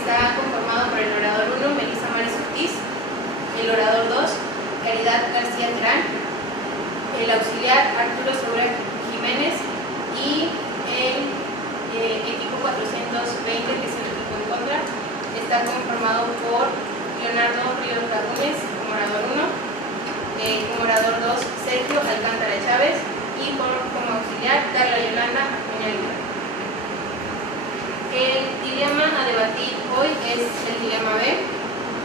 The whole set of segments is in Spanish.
está conformado por el orador 1, Melissa Mares Ortiz, el orador 2, Caridad García Terán, el auxiliar Arturo Segura Jiménez y el equipo 420, que es el equipo en contra, está conformado por Leonardo Ríos Lagúnez como orador 1, como orador 2, Sergio Alcántara Chávez, y como auxiliar Carla Yolanda Peña. El dilema a debatir hoy es el dilema B.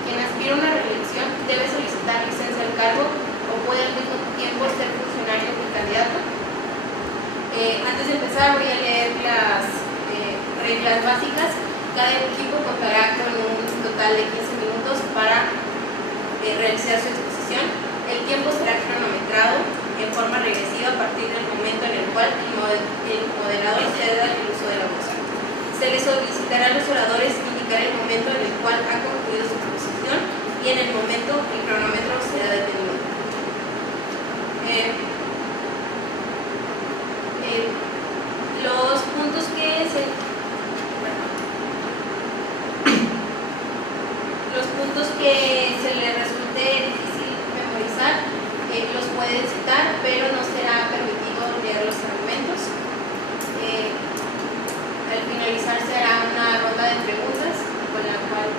Quien aspira a una reelección debe solicitar licencia al cargo o puede al mismo tiempo ser funcionario y candidato. Antes de empezar voy a leer las reglas básicas. Cada equipo contará con un total de 15 minutos para realizar su exposición. El tiempo será cronometrado en forma regresiva a partir del momento en el cual el moderador ceda el uso de la voz. Se les solicitará a los oradores indicar el momento en el cual ha concluido su exposición y en el momento el cronómetro será detenido. Los puntos que se les resulte difícil memorizar los pueden citar, pero no será permitido leer los argumentos. Al finalizar se hará una ronda de preguntas con la cual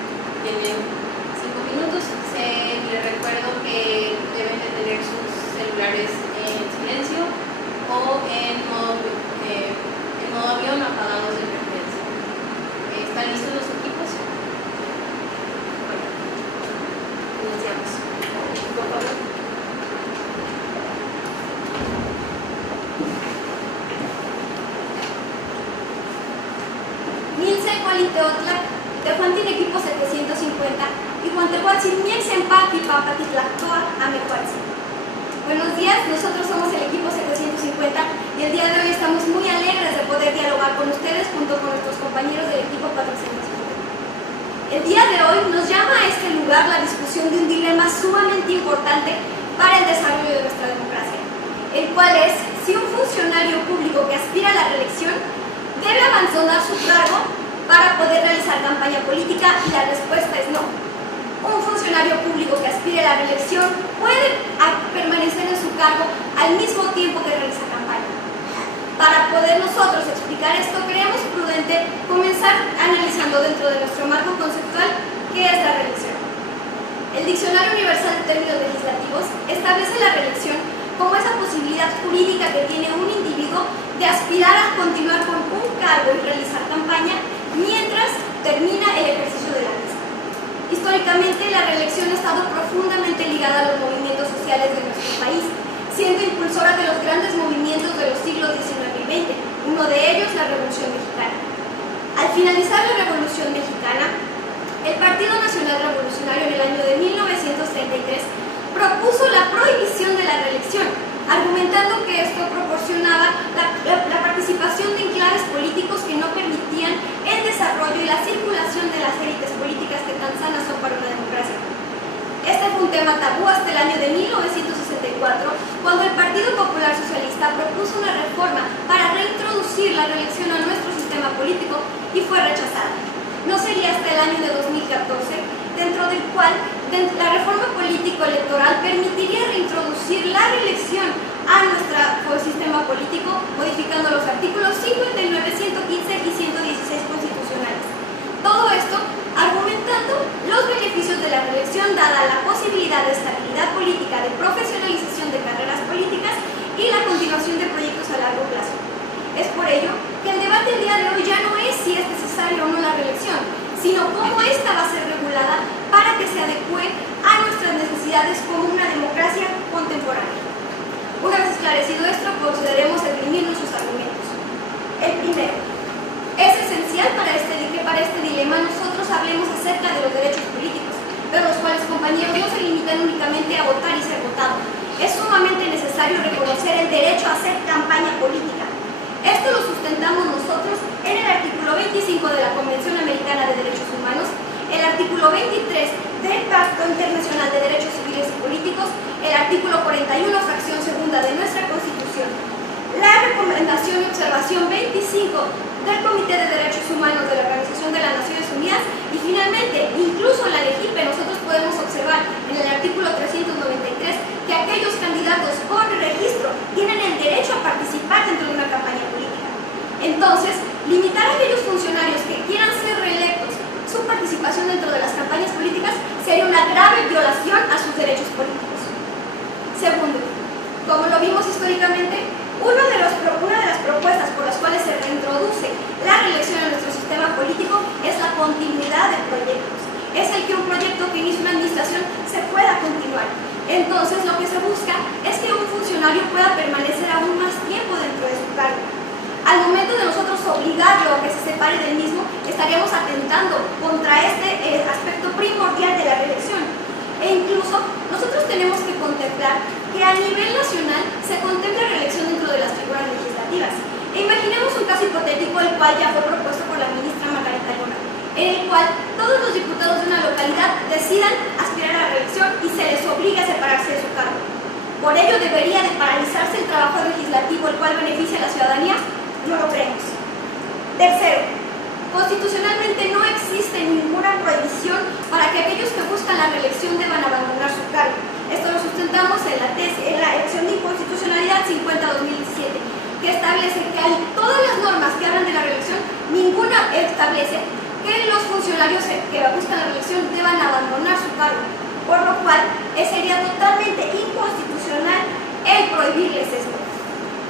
tienen 5 minutos. Les recuerdo que deben de tener sus celulares en silencio o en modo avión apagados de emergencia. ¿Están listos los equipos? Bueno, iniciamos. Por favor. Teotlac, Tehuantin equipo 750 y Juantehuatzin Miexempa y Papatitlactoa Amecuatzin. Buenos días, nosotros somos el equipo 750 y el día de hoy estamos muy alegres de poder dialogar con ustedes junto con nuestros compañeros del equipo 450. El día de hoy nos llama a este lugar la discusión de un dilema sumamente importante para el desarrollo de nuestra democracia, el cual es si un funcionario público que aspira a la reelección debe abandonar su cargo para poder realizar campaña política, y la respuesta es no. Un funcionario público que aspire a la reelección puede permanecer en su cargo al mismo tiempo que realiza campaña. Para poder nosotros explicar esto, creemos prudente comenzar analizando dentro de nuestro marco conceptual qué es la reelección. El Diccionario Universal de Términos Legislativos establece la reelección como esa posibilidad jurídica que tiene un individuo de aspirar a continuar con un cargo y realizar campaña mientras termina el ejercicio de la misma. Históricamente, la reelección ha estado profundamente ligada a los movimientos sociales de nuestro país, siendo impulsora de los grandes movimientos de los siglos XIX y XX, uno de ellos la Revolución Mexicana. Al finalizar la Revolución Mexicana, el Partido Nacional Revolucionario en el año de 1933 propuso la prohibición de la reelección, argumentando que esto proporcionaba la participación de enclaves políticos que no permitían el desarrollo y la circulación de las élites políticas que tan sanas son para una democracia. Este fue un tema tabú hasta el año de 1964, cuando el Partido Popular Socialista propuso una reforma para reintroducir la reelección a nuestro sistema político y fue rechazada. No sería hasta el año de 2014, dentro del cual la reforma político-electoral permitiría reintroducir la reelección a nuestro sistema político, modificando los artículos 59, 115 y 116 constitucionales. Todo esto argumentando los beneficios de la reelección dada la posibilidad de estabilidad política, de profesionalización de carreras políticas y la continuación de proyectos a largo plazo. Es por ello que el debate el día de hoy ya no es si es necesaria o no la reelección, sino cómo esta va a ser regulada para que se adecue a nuestras necesidades como una democracia contemporánea. Una vez esclarecido esto, procederemos a esgrimir nuestros argumentos. El primero, es esencial que para este dilema nosotros hablemos acerca de los derechos políticos, pero los cuales, compañeros, no se limitan únicamente a votar y ser votado. Es sumamente necesario reconocer el derecho a hacer campaña política. Esto lo sustentamos nosotros en el artículo 25 de la Convención Americana de Derechos Humanos, el artículo 23 del Pacto Internacional de Derechos Civiles y Políticos, el artículo 41, fracción segunda de nuestra Constitución, la recomendación y observación 25 del Comité de Derechos Humanos de la Organización de las Naciones Unidas y finalmente, incluso en la LEGIPE nosotros podemos observar en el artículo 393 que aquellos candidatos con registro tienen el derecho a participar dentro de una campaña política. Entonces, limitar a aquellos funcionarios que quieran ser reelectos su participación dentro de las campañas políticas sería una grave violación a sus derechos políticos. Segundo, como lo vimos históricamente, una de las propuestas por las cuales se reintroduce la reelección en nuestro sistema político es la continuidad de proyectos. Es el que un proyecto que inicia una administración se pueda continuar. Entonces, lo que se busca es que un funcionario pueda permanecer aún más tiempo dentro de su cargo. Al momento de nosotros obligarlo a que se separe del mismo, estaríamos atentando contra este aspecto primordial de la reelección. E incluso, nosotros tenemos que contemplar que a nivel nacional se contempla reelección dentro de las figuras legislativas. E imaginemos un caso hipotético, el cual ya fue propuesto por la ministra Margarita Luna, en el cual todos los diputados de una localidad decidan aspirar a la reelección y se les obligue a separarse de su cargo. Por ello, debería de paralizarse el trabajo legislativo, el cual beneficia a la ciudadanía. No lo creemos. Tercero, constitucionalmente no existe ninguna prohibición para que aquellos que buscan la reelección deban abandonar su cargo. Esto lo sustentamos en la elección de inconstitucionalidad 50-2017, que establece que todas las normas que hablan de la reelección, ninguna establece que los funcionarios que buscan la reelección deban abandonar su cargo, por lo cual sería totalmente inconstitucional el prohibirles esto.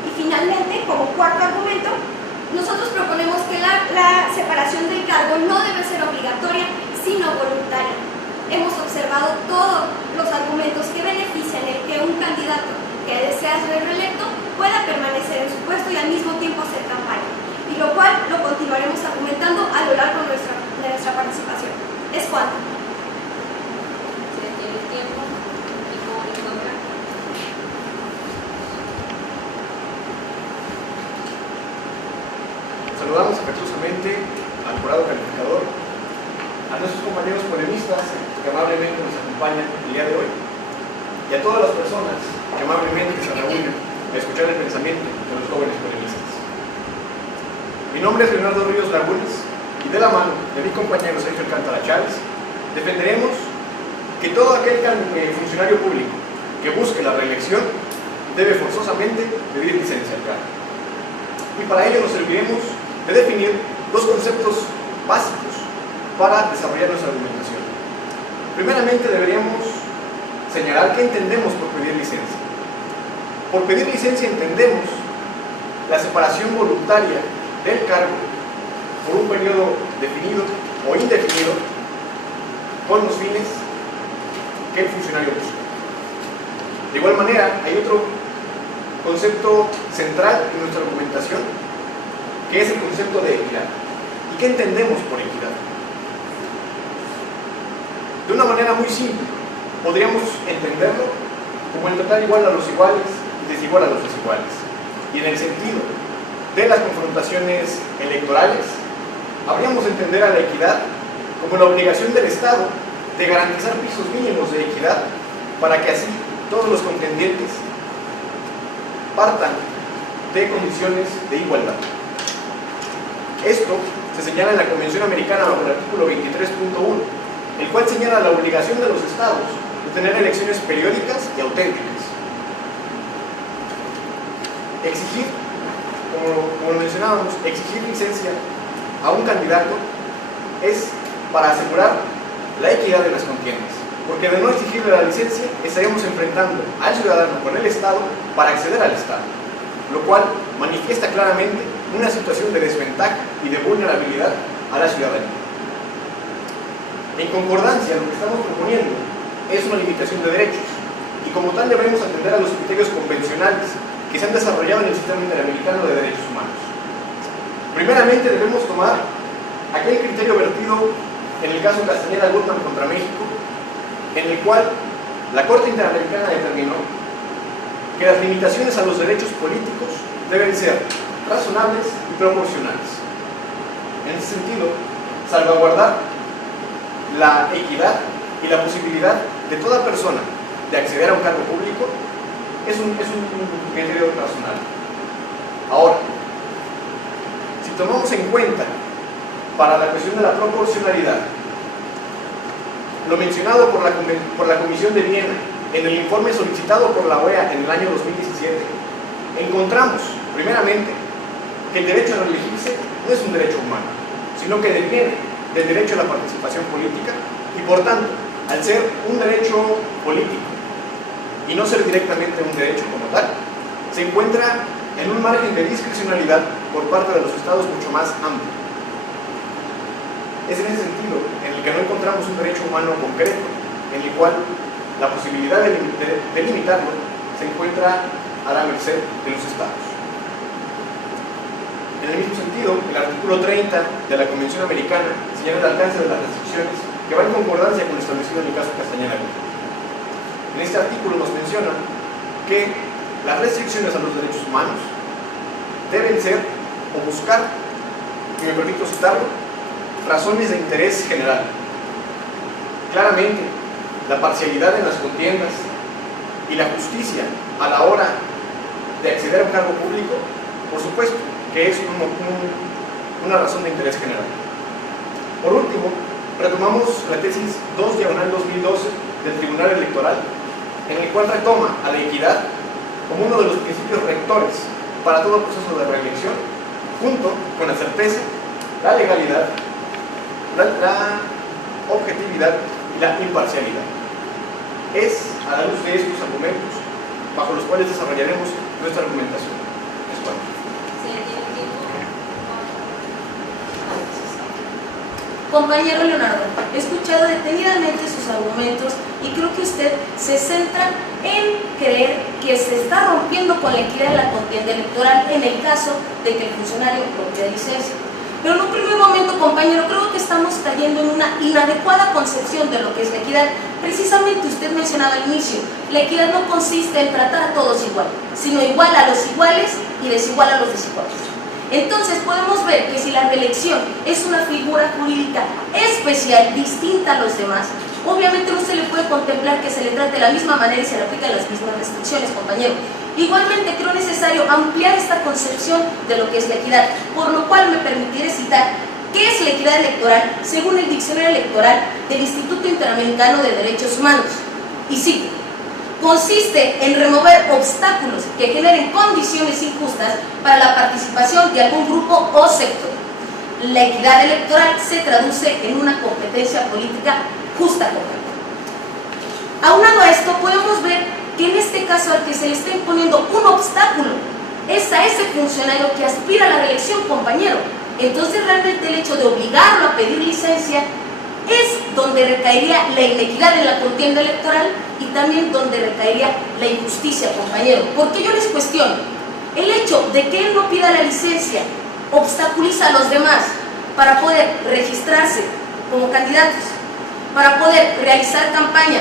Y finalmente, como cuarto argumento, nosotros proponemos que la separación del cargo no debe ser obligatoria, sino voluntaria. Hemos observado todos los argumentos que benefician el que un candidato que desea ser reelecto pueda permanecer en su puesto y al mismo tiempo hacer campaña, y lo cual lo continuaremos argumentando a lo largo de nuestra participación. Es cuanto. Se tiene el tiempo y cómo encontrar. Saludamos afectuosamente al jurado calificador, a nuestros compañeros polemistas que amablemente nos acompañan el día de hoy y a todas las personas que amablemente se reúnen a escuchar el pensamiento de los jóvenes polemistas. Mi nombre es Leonardo Ríos Lagunes y de la mano de mi compañero Sergio Alcántara Chávez defenderemos que todo aquel funcionario público que busque la reelección debe forzosamente pedir licencia al cargo. Y para ello nos serviremos de definir dos conceptos básicos para desarrollar nuestra argumentación. Primeramente deberíamos señalar qué entendemos por pedir licencia. Por pedir licencia entendemos la separación voluntaria del cargo por un periodo definido o indefinido con los fines que el funcionario busca. De igual manera, hay otro concepto central en nuestra argumentación, que es el concepto de equidad. ¿Y qué entendemos por equidad? De una manera muy simple, podríamos entenderlo como el tratar igual a los iguales y desigual a los desiguales. Y en el sentido de las confrontaciones electorales, habríamos de entender a la equidad como la obligación del Estado de garantizar pisos mínimos de equidad para que así todos los contendientes partan de condiciones de igualdad. Esto se señala en la Convención Americana bajo el artículo 23.1, el cual señala la obligación de los estados de tener elecciones periódicas y auténticas. Exigir, como mencionábamos, exigir licencia a un candidato es para asegurar la equidad de las contiendas, porque de no exigirle la licencia estaríamos enfrentando al ciudadano con el Estado para acceder al Estado, lo cual manifiesta claramente una situación de desventaja y de vulnerabilidad a la ciudadanía. En concordancia, lo que estamos proponiendo es una limitación de derechos y como tal debemos atender a los criterios convencionales que se han desarrollado en el Sistema Interamericano de Derechos Humanos. Primeramente debemos tomar aquel criterio vertido en el caso Castañeda-Gutmann contra México, en el cual la Corte Interamericana determinó que las limitaciones a los derechos políticos deben ser razonables y proporcionales. En ese sentido, salvaguardar la equidad y la posibilidad de toda persona de acceder a un cargo público es un criterio razonable. Ahora, si tomamos en cuenta para la cuestión de la proporcionalidad lo mencionado por la Comisión de Viena en el informe solicitado por la OEA en el año 2017, encontramos, primeramente, que el derecho a reelegirse no es un derecho humano, sino que deviene del derecho a la participación política y, por tanto, al ser un derecho político y no ser directamente un derecho como tal, se encuentra en un margen de discrecionalidad por parte de los estados mucho más amplio. Es en ese sentido en el que no encontramos un derecho humano concreto, en el cual la posibilidad de limitarlo se encuentra a la merced de los estados. En el mismo sentido, el artículo 30 de la Convención Americana señala el alcance de las restricciones que va en concordancia con lo establecido en el caso Castañeda. En este artículo nos menciona que las restricciones a los derechos humanos deben ser o buscar, y me permito citarlo, razones de interés general. Claramente, la parcialidad en las contiendas y la justicia a la hora de acceder a un cargo público, por supuesto, que es una razón de interés general. Por último, retomamos la tesis 2/2012 del Tribunal Electoral, en el cual retoma a la equidad como uno de los principios rectores para todo proceso de reelección, junto con la certeza, la legalidad, la objetividad y la imparcialidad. Es a la luz de estos argumentos bajo los cuales desarrollaremos nuestra argumentación. Es cuanto. Compañero Leonardo, he escuchado detenidamente sus argumentos y creo que usted se centra en creer que se está rompiendo con la equidad de la contienda electoral en el caso de que el funcionario propia licencia. Pero en un primer momento, compañero, creo que estamos cayendo en una inadecuada concepción de lo que es la equidad. Precisamente usted mencionaba al inicio, la equidad no consiste en tratar a todos igual, sino igual a los iguales y desigual a los desiguales. Entonces podemos ver que si la reelección es una figura jurídica especial, distinta a los demás, obviamente no se le puede contemplar que se le trate de la misma manera y se le aplican las mismas restricciones, compañero. Igualmente creo necesario ampliar esta concepción de lo que es la equidad, por lo cual me permitiré citar qué es la equidad electoral según el Diccionario Electoral del Instituto Interamericano de Derechos Humanos. Y cito: consiste en remover obstáculos que generen condiciones injustas para la participación de algún grupo o sector. La equidad electoral se traduce en una competencia política justa, compañero. Aunado a esto, podemos ver que en este caso al que se le está imponiendo un obstáculo es a ese funcionario que aspira a la reelección, compañero. Entonces realmente el hecho de obligarlo a pedir licencia es donde recaería la inequidad en la contienda electoral y también donde recaería la injusticia, compañero. Porque yo les cuestiono, el hecho de que él no pida la licencia obstaculiza a los demás para poder registrarse como candidatos, para poder realizar campaña,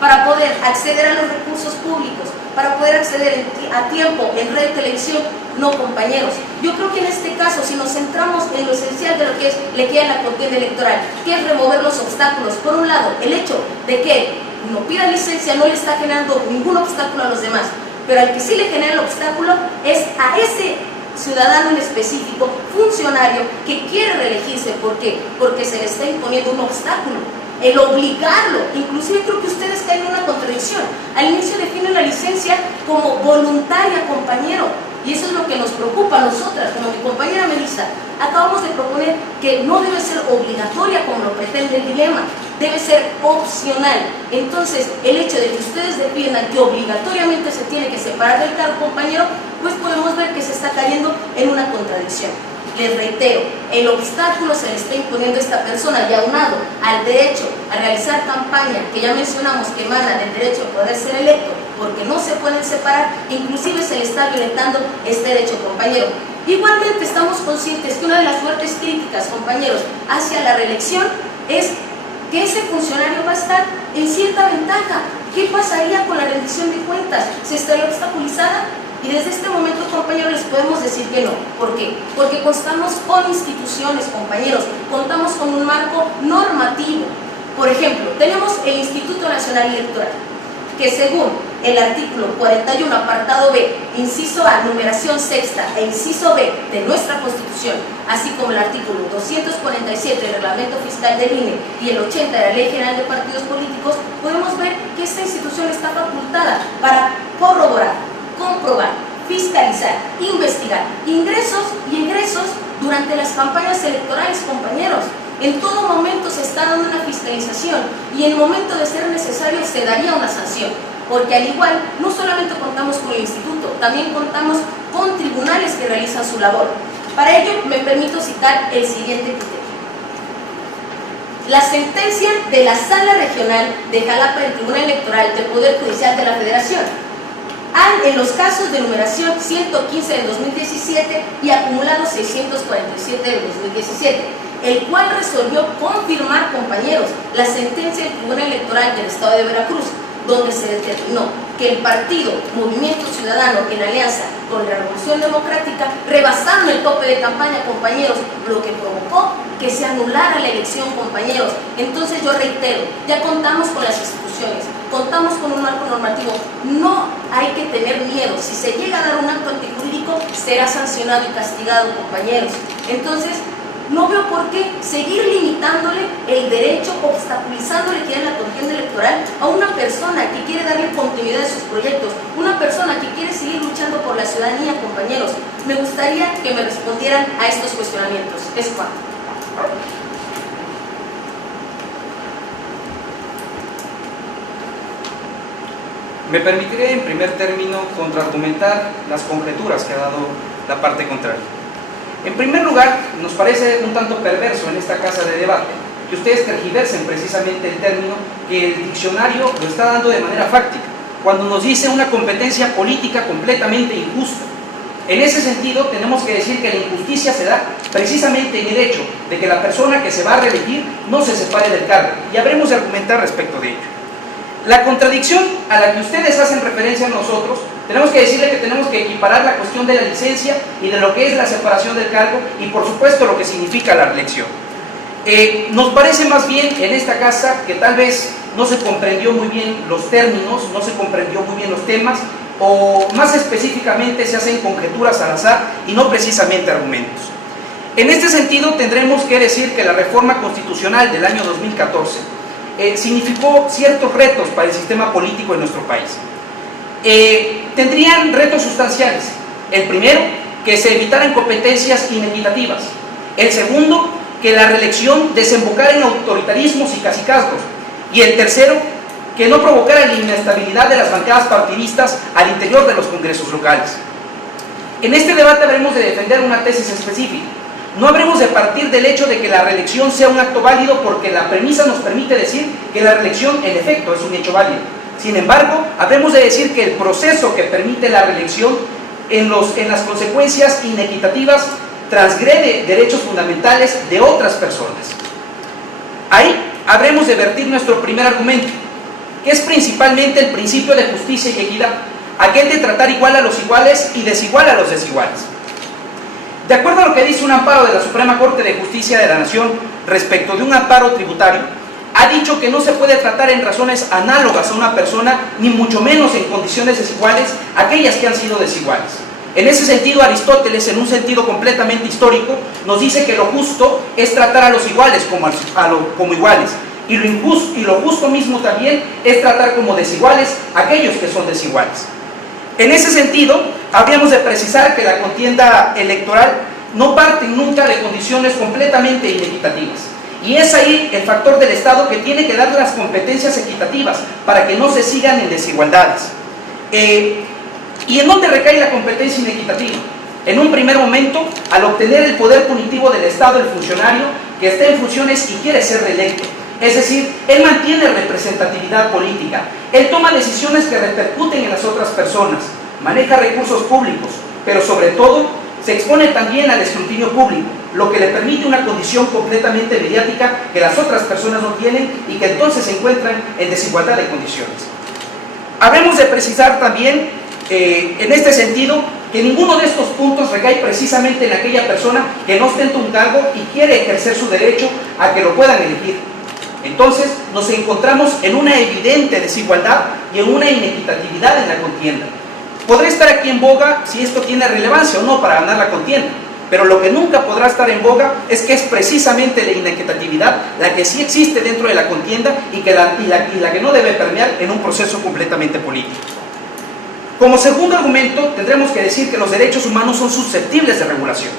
para poder acceder a los recursos públicos, para poder acceder a tiempo en radio y televisión. No, compañeros, yo creo que en este caso, si nos centramos en lo esencial de lo que es la equidad en la contienda electoral, que es remover los obstáculos, por un lado, el hecho de que no pida licencia no le está generando ningún obstáculo a los demás, pero al que sí le genera el obstáculo es a ese ciudadano en específico, funcionario, que quiere reelegirse. ¿Por qué? Porque se le está imponiendo un obstáculo. El obligarlo, inclusive creo que ustedes caen en una contradicción. Al inicio definen la licencia como voluntaria, compañero, y eso es lo que nos preocupa a nosotras, como mi compañera Melissa. Acabamos de proponer que no debe ser obligatoria como lo pretende el dilema, debe ser opcional. Entonces, el hecho de que ustedes defiendan que obligatoriamente se tiene que separar del cargo, compañero, pues podemos ver que se está cayendo en una contradicción. Les reitero, el obstáculo se le está imponiendo a esta persona y aunado al derecho a realizar campaña, que ya mencionamos que emana del derecho a poder ser electo, porque no se pueden separar, inclusive se le está violentando este derecho, compañero. Igualmente estamos conscientes que una de las fuertes críticas, compañeros, hacia la reelección es que ese funcionario va a estar en cierta ventaja. ¿Qué pasaría con la rendición de cuentas? ¿Se estaría obstaculizada? Y desde este momento, compañeros, les podemos decir que no. ¿Por qué? Porque contamos con instituciones, compañeros, contamos con un marco normativo. Por ejemplo, tenemos el Instituto Nacional Electoral, que según el artículo 41, apartado B, inciso A, numeración sexta e inciso B de nuestra Constitución, así como el artículo 247 del Reglamento Fiscal del INE y el 80 de la Ley General de Partidos Políticos, podemos ver que esta institución está facultada para corroborar, comprobar, fiscalizar, investigar ingresos y egresos durante las campañas electorales, compañeros. En todo momento se está dando una fiscalización y en el momento de ser necesario se daría una sanción, porque al igual no solamente contamos con el instituto, también contamos con tribunales que realizan su labor. Para ello me permito citar el siguiente criterio. La sentencia de la Sala Regional de Jalapa del Tribunal Electoral del Poder Judicial de la Federación en los casos de numeración 115 del 2017 y acumulado 647 del 2017, el cual resolvió confirmar, compañeros, la sentencia del Tribunal Electoral del Estado de Veracruz, donde se determinó que el partido Movimiento Ciudadano, en alianza con la Revolución Democrática, rebasaron el tope de campaña, compañeros, lo que provocó que se anulara la elección, compañeros. Entonces yo reitero, ya contamos con las instituciones, contamos con un marco normativo, no hay que tener miedo. Si se llega a dar un acto antijurídico, será sancionado y castigado, compañeros. Entonces, no veo por qué seguir limitándole el derecho, obstaculizándole que en la contienda electoral a una persona que quiere darle continuidad a sus proyectos, una persona que quiere seguir luchando por la ciudadanía, compañeros. Me gustaría que me respondieran a estos cuestionamientos. Es cuanto. Me permitiré en primer término contraargumentar las conjeturas que ha dado la parte contraria. En primer lugar, nos parece un tanto perverso en esta casa de debate que ustedes tergiversen precisamente el término que el diccionario lo está dando de manera fáctica, cuando nos dice una competencia política completamente injusta. En ese sentido, tenemos que decir que la injusticia se da precisamente en el hecho de que la persona que se va a reelegir no se separe del cargo, y habremos de argumentar respecto de ello. La contradicción a la que ustedes hacen referencia a nosotros, tenemos que decirle que tenemos que equiparar la cuestión de la licencia y de lo que es la separación del cargo y por supuesto lo que significa la reelección. Nos parece más bien en esta casa que tal vez no se comprendió muy bien los términos, no se comprendió muy bien los temas, o más específicamente se hacen conjeturas al azar y no precisamente argumentos. En este sentido tendremos que decir que la reforma constitucional del año 2014 significó ciertos retos para el sistema político de nuestro país. Tendrían retos sustanciales. El primero, que se evitaran competencias inequitativas. El segundo, que la reelección desembocara en autoritarismos y cacicazgos. Y el tercero, que no provocara la inestabilidad de las bancadas partidistas al interior de los congresos locales. En este debate habremos de defender una tesis específica. No habremos de partir del hecho de que la reelección sea un acto válido, porque la premisa nos permite decir que la reelección en efecto es un hecho válido. Sin embargo, habremos de decir que el proceso que permite la reelección en las consecuencias inequitativas transgrede derechos fundamentales de otras personas. Ahí habremos de vertir nuestro primer argumento, que es principalmente el principio de justicia y equidad, aquel de tratar igual a los iguales y desigual a los desiguales. De acuerdo a lo que dice un amparo de la Suprema Corte de Justicia de la Nación respecto de un amparo tributario, ha dicho que no se puede tratar en razones análogas a una persona, ni mucho menos en condiciones desiguales, aquellas que han sido desiguales. En ese sentido, Aristóteles, en un sentido completamente histórico, nos dice que lo justo es tratar a los iguales como iguales, y lo justo mismo también es tratar como desiguales a aquellos que son desiguales. En ese sentido, habríamos de precisar que la contienda electoral no parte nunca de condiciones completamente inequitativas. Y es ahí el factor del Estado que tiene que dar las competencias equitativas para que no se sigan en desigualdades. ¿Y en dónde recae la competencia inequitativa? En un primer momento, al obtener el poder punitivo del Estado, el funcionario que está en funciones y quiere ser reelecto. Es decir, él mantiene representatividad política, él toma decisiones que repercuten en las otras personas, maneja recursos públicos, pero sobre todo se expone también al escrutinio público, lo que le permite una condición completamente mediática que las otras personas no tienen y que entonces se encuentran en desigualdad de condiciones. Habremos de precisar también, en este sentido, que ninguno de estos puntos recae precisamente en aquella persona que no ostenta un cargo y quiere ejercer su derecho a que lo puedan elegir. Entonces nos encontramos en una evidente desigualdad y en una inequitatividad en la contienda. Podrá estar aquí en boga si esto tiene relevancia o no para ganar la contienda, pero lo que nunca podrá estar en boga es que es precisamente la inequitatividad la que sí existe dentro de la contienda y la que no debe permear en un proceso completamente político. Como segundo argumento, tendremos que decir que los derechos humanos son susceptibles de regulación.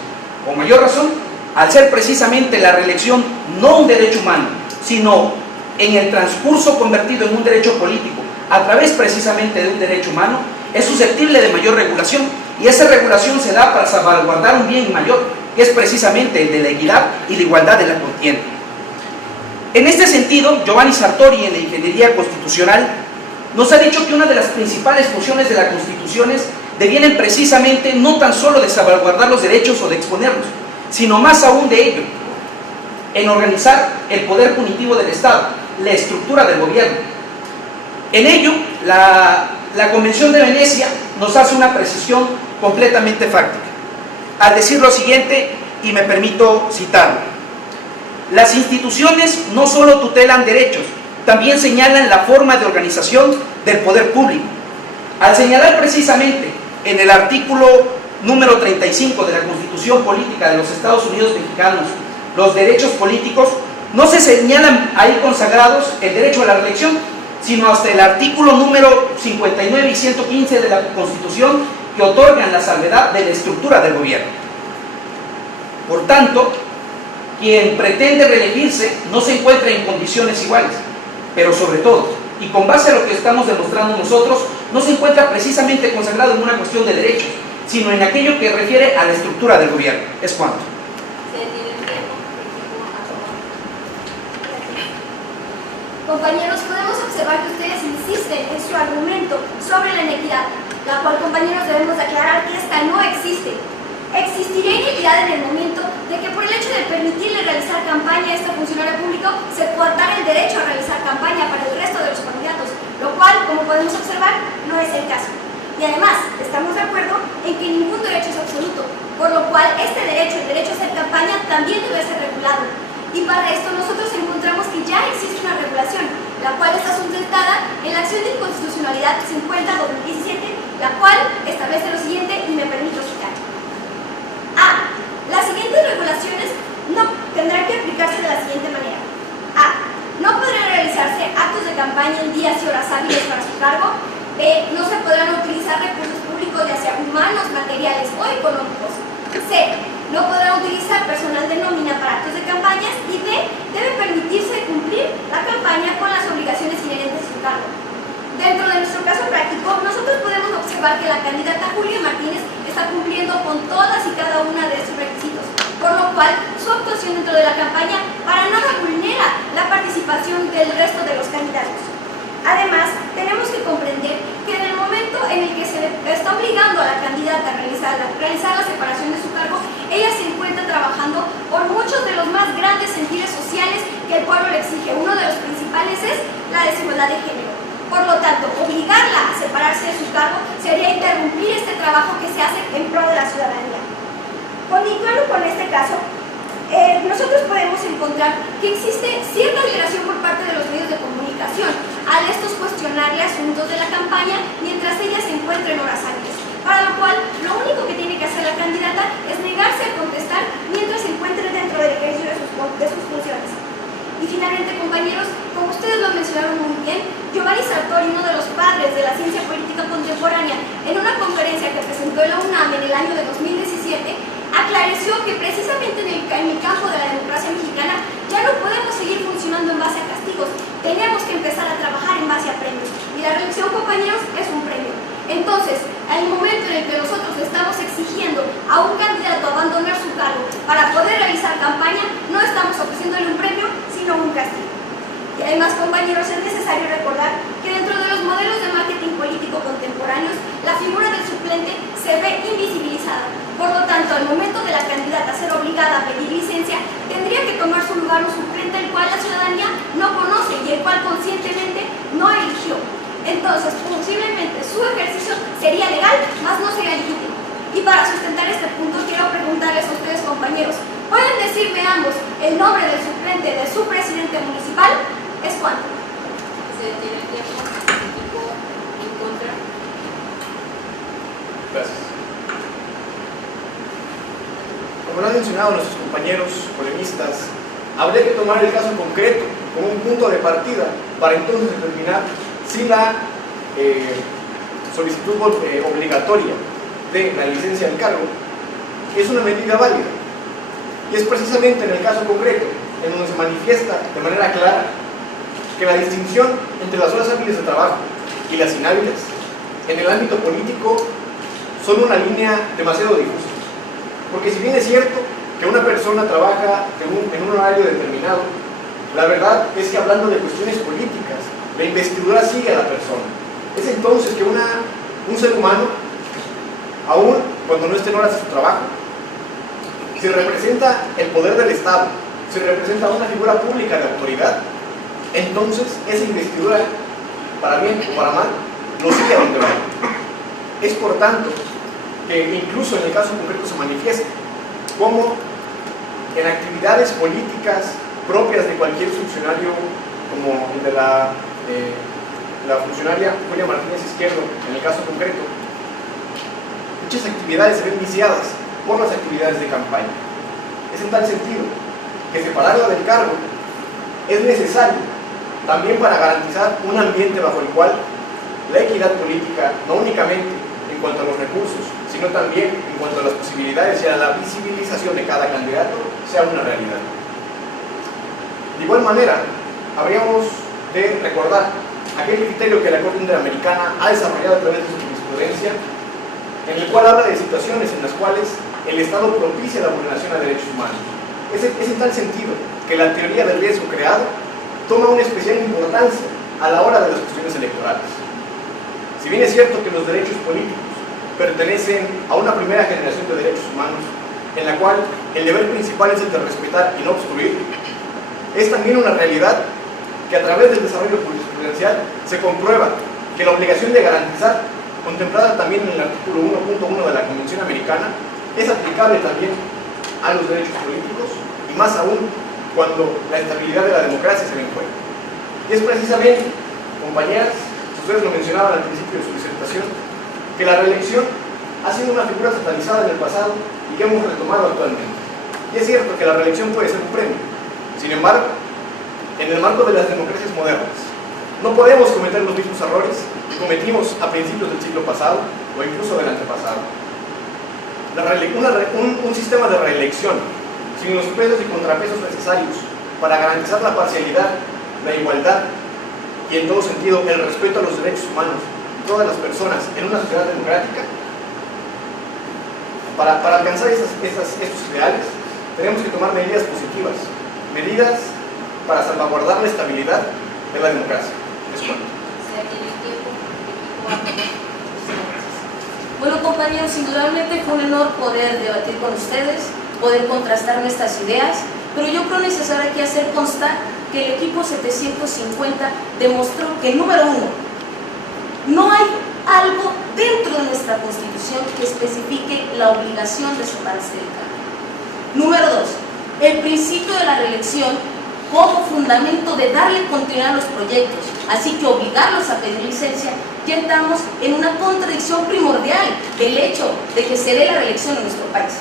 Con mayor razón, al ser precisamente la reelección no un derecho humano, sino en el transcurso convertido en un derecho político, a través precisamente de un derecho humano, es susceptible de mayor regulación, y esa regulación se da para salvaguardar un bien mayor, que es precisamente el de la equidad y la igualdad de la contienda. En este sentido, Giovanni Sartori, en la Ingeniería Constitucional, nos ha dicho que una de las principales funciones de las constituciones devienen precisamente no tan solo de salvaguardar los derechos o de exponerlos, sino más aún de ello, en organizar el poder punitivo del Estado, la estructura del gobierno. En ello, la Convención de Venecia nos hace una precisión completamente fáctica, al decir lo siguiente, y me permito citarlo: las instituciones no solo tutelan derechos, también señalan la forma de organización del poder público. Al señalar precisamente en el artículo número 35 de la Constitución Política de los Estados Unidos Mexicanos los derechos políticos, no se señalan ahí consagrados el derecho a la reelección, sino hasta el artículo número 59 y 115 de la Constitución, que otorgan la salvedad de la estructura del gobierno. Por tanto, quien pretende reelegirse no se encuentra en condiciones iguales, pero sobre todo, y con base a lo que estamos demostrando nosotros, no se encuentra precisamente consagrado en una cuestión de derechos, sino en aquello que refiere a la estructura del gobierno. ¿Es cuanto? Compañeros, podemos observar que ustedes insisten en su argumento sobre la inequidad, la cual, compañeros, debemos aclarar que esta no existe. Existiría inequidad en el momento de que por el hecho de permitirle realizar campaña a este funcionario público se coartara el derecho a realizar campaña para el resto de los candidatos, lo cual, como podemos observar, no es el caso. Y además, estamos de acuerdo en que ningún derecho es absoluto, por lo cual este derecho, el derecho a hacer campaña, también debe ser regulado. Y para esto nosotros encontramos que ya existe una regulación, la cual está sustentada en la acción de inconstitucionalidad 50/2017, la cual establece lo siguiente, y me permito citar. A. Las siguientes regulaciones no tendrán que aplicarse de la siguiente manera. A. No podrán realizarse actos de campaña en días y horas hábiles para su cargo. B. No se podrán utilizar recursos públicos, ya sea humanos, materiales o económicos. C. No podrán utilizar personal de nómina para actos de campañas. Y D. Debe permitirse cumplir la campaña con las obligaciones inherentes a su cargo. Dentro de nuestro caso práctico, nosotros podemos observar que la candidata Julia Martínez está cumpliendo con todas y cada una de estos requisitos, por lo cual su actuación dentro de la campaña para nada vulnera la participación del resto de los candidatos. Además, tenemos que comprender que en el momento en el que se le está obligando a la candidata a realizar la separación de su cargo, ella se encuentra trabajando por muchos de los más grandes sentires sociales que el pueblo le exige. Uno de los principales es la desigualdad de género. Por lo tanto, obligarla a separarse de su cargo sería interrumpir este trabajo que se hace en pro de la ciudadanía. Continuando con este caso, nosotros podemos encontrar que existe cierta obligación por parte de los medios de comunicación al estos cuestionarle asuntos de la campaña mientras ella se encuentra en horas hábiles, para lo cual lo único que tiene que hacer la candidata es negarse a contestar mientras se encuentre dentro del ejercicio de sus funciones. Y finalmente, compañeros, como ustedes lo mencionaron muy bien, Giovanni Sartori, uno de los padres de la ciencia política contemporánea, en una conferencia que presentó en la UNAM en el año de 2017, aclareció que precisamente en el campo de la democracia mexicana ya no podemos seguir funcionando en base a castigos, tenemos que empezar a trabajar en base a premios. Y la reelección, compañeros, es un premio. Entonces, al momento en el que nosotros estamos exigiendo a un candidato abandonar su cargo para poder realizar campaña, no estamos ofreciéndole un premio, sino un castigo. Y además, compañeros, es necesario recordar que dentro de los modelos de marketing político contemporáneos, la figura del suplente se ve invisibilizada. Por lo tanto, al momento de la candidata ser obligada a pedir licencia, tendría que tomar su lugar un suplente el cual la ciudadanía no conoce y el cual conscientemente no eligió. Entonces, posiblemente su ejercicio sería legal, mas no sería legítimo. Y para sustentar este punto, quiero preguntarles a ustedes, compañeros, ¿pueden decirme ambos el nombre del suplente de su presidente municipal? ¿Es cuánto? Se detiene el tiempo. Equipo en contra. Gracias. Como lo han mencionado nuestros compañeros polemistas, habría que tomar el caso concreto como un punto de partida para entonces determinar si la solicitud obligatoria de la licencia del cargo es una medida válida. Y es precisamente en el caso concreto en donde se manifiesta de manera clara que la distinción entre las horas hábiles de trabajo y las inhábiles en el ámbito político son una línea demasiado difusa. Porque si bien es cierto que una persona trabaja en un horario determinado, la verdad es que hablando de cuestiones políticas, la investidura sigue a la persona. Es entonces que un ser humano, aun cuando no esté en horas de su trabajo, si representa el poder del Estado, si representa una figura pública de autoridad, entonces esa investidura, para bien o para mal, lo sigue a donde va. Es por tanto que incluso en el caso concreto se manifiesta como en actividades políticas propias de cualquier funcionario, como el de la funcionaria Julia Martínez Izquierdo, en el caso concreto, muchas actividades se ven viciadas por las actividades de campaña. Es en tal sentido que separarla del cargo es necesario también para garantizar un ambiente bajo el cual la equidad política, no únicamente en cuanto a los recursos, sino también en cuanto a las posibilidades y a la visibilización de cada candidato, sea una realidad. De igual manera, habríamos de recordar aquel criterio que la Corte Interamericana ha desarrollado a través de su jurisprudencia, en el cual habla de situaciones en las cuales el Estado propicia la vulneración a derechos humanos. Es en tal sentido que la teoría del riesgo creado toma una especial importancia a la hora de las cuestiones electorales. Si bien es cierto que los derechos políticos pertenecen a una primera generación de derechos humanos, en la cual el deber principal es el de respetar y no obstruir, es también una realidad que a través del desarrollo jurisprudencial se comprueba que la obligación de garantizar, contemplada también en el artículo 1.1 de la Convención Americana, es aplicable también a los derechos políticos, y más aún cuando la estabilidad de la democracia se ve en juego. Y es precisamente, compañeras, ustedes lo mencionaban al principio de su disertación, que la reelección ha sido una figura satanizada en el pasado y que hemos retomado actualmente. Y es cierto que la reelección puede ser un premio. Sin embargo, en el marco de las democracias modernas, no podemos cometer los mismos errores que cometimos a principios del siglo pasado o incluso del antepasado. Un sistema de reelección sin los pesos y contrapesos necesarios para garantizar la parcialidad, la igualdad y en todo sentido el respeto a los derechos humanos de todas las personas en una sociedad democrática, para alcanzar estos ideales tenemos que tomar medidas positivas, medidas para salvaguardar la estabilidad de la democracia. Bueno, compañeros, indudablemente fue un honor poder debatir con ustedes, poder contrastar nuestras ideas, pero yo creo necesario aquí hacer constar que el equipo 750 demostró que, número uno, no hay algo dentro de nuestra Constitución que especifique la obligación de separarse del cargo. Número dos, el principio de la reelección como fundamento de darle continuidad a los proyectos, así que obligarlos a pedir licencia, ya estamos en una contradicción primordial del hecho de que se dé la reelección en nuestro país.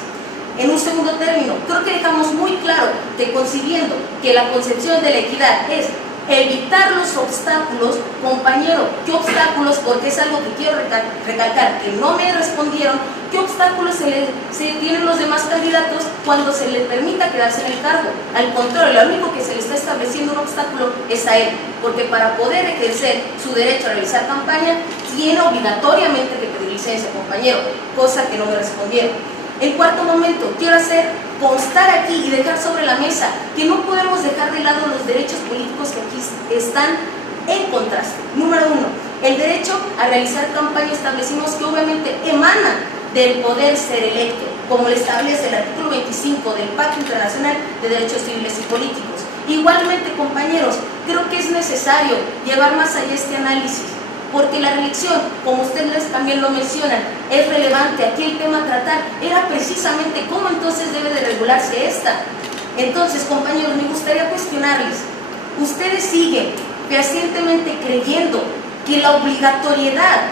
En un segundo término, creo que dejamos muy claro que concibiendo que la concepción de la equidad es evitar los obstáculos, compañero, ¿qué obstáculos? Porque es algo que quiero recalcar, que no me respondieron, ¿qué obstáculos se tienen los demás candidatos cuando se les permita quedarse en el cargo? Al contrario, lo único que se le está estableciendo un obstáculo es a él, porque para poder ejercer su derecho a realizar campaña, tiene obligatoriamente que pedir licencia, compañero, cosa que no me respondieron. En cuarto momento, quiero hacer constar aquí y dejar sobre la mesa que no podemos dejar de lado los derechos políticos que aquí están en contraste. Número uno, el derecho a realizar campaña establecimos que obviamente emana del poder ser electo, como lo establece el artículo 25 del Pacto Internacional de Derechos Civiles y Políticos. Igualmente, compañeros, creo que es necesario llevar más allá este análisis, porque la reelección, como ustedes también lo mencionan, es relevante. Aquí el tema a tratar era precisamente cómo entonces debe de regularse esta. Entonces, compañeros, me gustaría cuestionarles, ustedes siguen fehacientemente creyendo que la obligatoriedad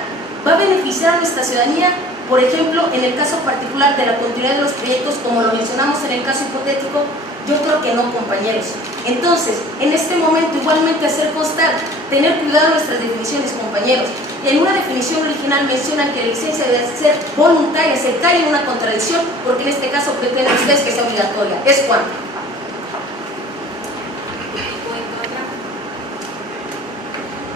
va a beneficiar a nuestra ciudadanía, por ejemplo, en el caso particular de la continuidad de los proyectos, como lo mencionamos en el caso hipotético, yo creo que no, compañeros. Entonces, en este momento, igualmente hacer constar, tener cuidado de nuestras definiciones, compañeros. En una definición original mencionan que la licencia debe ser voluntaria, se cae en una contradicción, porque en este caso pretenden ustedes que sea obligatoria. ¿Es cuánto?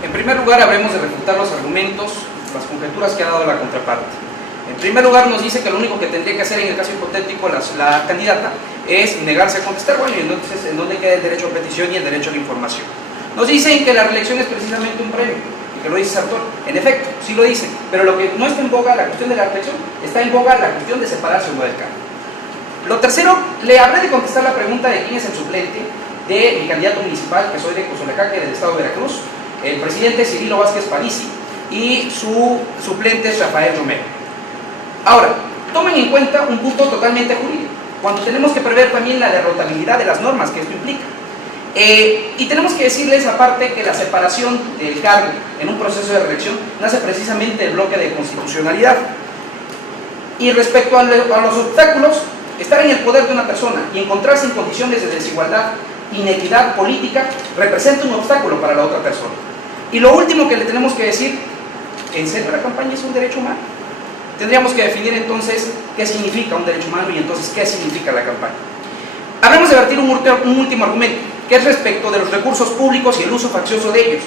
En primer lugar, habremos de refutar los argumentos, las conjeturas que ha dado la contraparte. En primer lugar, nos dice que lo único que tendría que hacer en el caso hipotético la candidata es negarse a contestar. Bueno, y entonces, ¿en dónde queda el derecho a petición y el derecho a la información? Nos dicen que la reelección es precisamente un premio, y que lo dice Sartor. En efecto, sí lo dicen, pero lo que no está en boga la cuestión de la reelección, está en boga la cuestión de separarse o no del cargo. Lo tercero, le habré de contestar la pregunta de quién es el suplente de mi candidato municipal, que soy de Cozolecaque, del estado de Veracruz. El presidente es Cirilo Vázquez Parisi y su suplente es Rafael Romero. Ahora, tomen en cuenta un punto totalmente jurídico, cuando tenemos que prever también la derrotabilidad de las normas que esto implica. Y tenemos que decirles aparte que la separación del cargo en un proceso de reelección nace precisamente del bloque de constitucionalidad. Y respecto a los obstáculos, estar en el poder de una persona y encontrarse en condiciones de desigualdad, inequidad política, representa un obstáculo para la otra persona. Y lo último que le tenemos que decir, ¿en serio la campaña es un derecho humano? Tendríamos que definir entonces qué significa un derecho humano y entonces qué significa la campaña. Habremos de vertir un último argumento, que es respecto de los recursos públicos y el uso faccioso de ellos.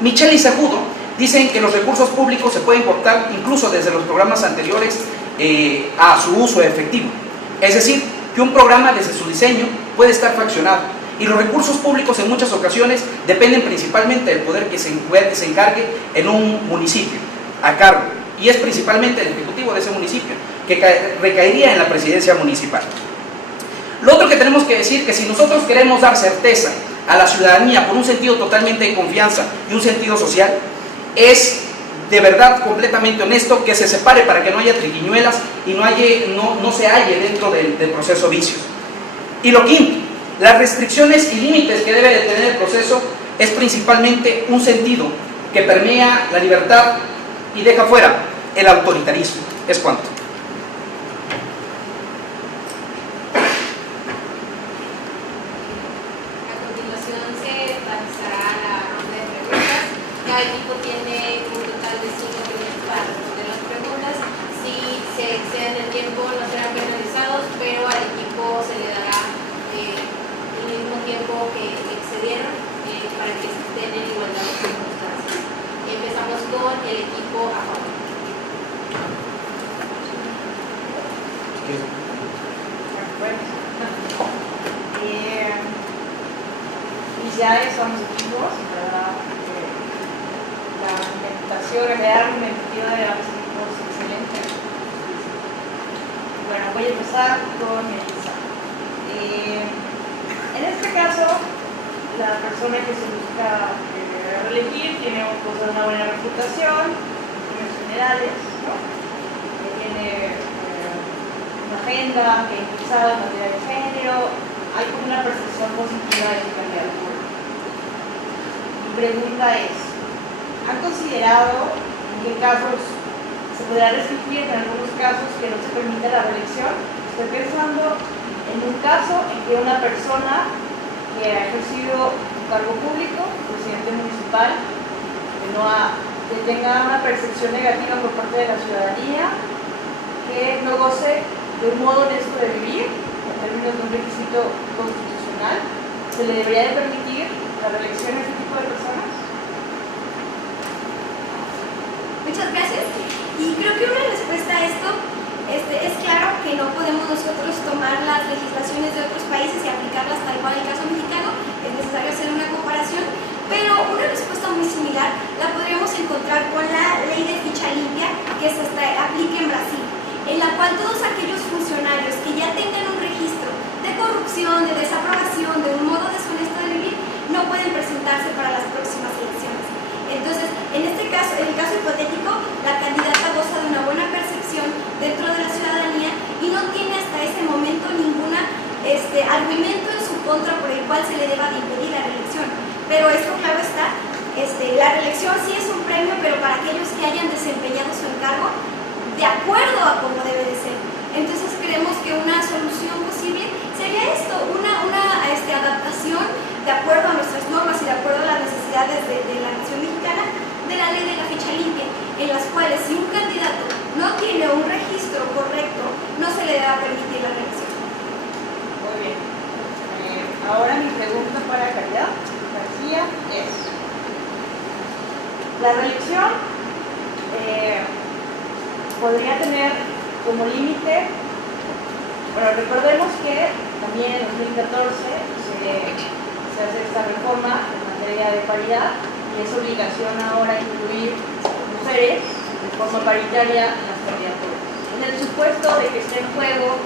Michel y Cejudo dicen que los recursos públicos se pueden cortar incluso desde los programas anteriores a su uso efectivo. Es decir, que un programa desde su diseño puede estar fraccionado y los recursos públicos en muchas ocasiones dependen principalmente del poder que se encargue en un municipio a cargo, y es principalmente el ejecutivo de ese municipio que recaería en la presidencia municipal. Lo otro que tenemos que decir, que si nosotros queremos dar certeza a la ciudadanía por un sentido totalmente de confianza y un sentido social, es de verdad completamente honesto que se separe para que no haya triquiñuelas y no se halle dentro del proceso vicios. Y lo quinto, las restricciones y límites que debe de tener el proceso es principalmente un sentido que permea la libertad y deja fuera el autoritarismo. ¿Es cuanto? A continuación se pasará a la ronda de preguntas. Cada equipo tiene un total de 5 minutos para responder las preguntas. Si se exceden el tiempo no serán penalizados, pero al equipo se le dará el mismo tiempo que excedieron para que estén en igualdad de circunstancias. Empezamos con el equipo a favor. Felicidades a los equipos, ¿verdad? La argumentación, la argumentativa de los equipos es excelente. Bueno, voy a empezar con Melissa. En este caso, la persona que se busca reelegir tiene una buena reputación, tiene generales, ¿no? Tiene una agenda que ha impulsado en materia de género, hay como una percepción positiva de su candidatura. Mi pregunta es, ¿han considerado en qué casos se podrá restringir en algunos casos que no se permita la reelección? Estoy pensando en un caso en que una persona que ha ejercido un cargo público, presidente municipal, que tenga una percepción negativa por parte de la ciudadanía, que no goce de un modo honesto de vivir, en términos de un requisito constitucional, ¿se le debería de permitir la reelección a este tipo de personas? Muchas gracias. Y creo que una respuesta a esto es claro que no podemos nosotros tomar las legislaciones de otros países y aplicarlas tal cual en el caso mexicano, es necesario hacer una comparación, pero una respuesta muy similar la podríamos encontrar con la ley de ficha limpia que se aplica en Brasil, en la cual todos aquellos funcionarios que ya tengan un registro de corrupción, de desaprobación, de un modo deshonesto de vivir, no pueden presentarse para las próximas elecciones. Entonces, en este caso, en el caso hipotético, la candidata goza de una buena percepción dentro de la ciudadanía y no tiene hasta ese momento ningún argumento en su contra por el cual se le deba de impedir que hayan desempeñado su encargo de acuerdo a cómo debe de ser. Entonces creemos que una solución posible sería esto, una adaptación de acuerdo a nuestras normas y de acuerdo a las necesidades de la nación mexicana de la ley de la ficha limpia, en las cuales si un candidato no tiene un registro correcto, no se le debe permitir la reelección. Muy bien. Ahora mi pregunta para Caridad García es: la reelección podría tener como límite, bueno, recordemos que también en 2014 se hace esta reforma en materia de paridad y es obligación ahora incluir mujeres de forma paritaria en las candidaturas. En el supuesto de que esté en juego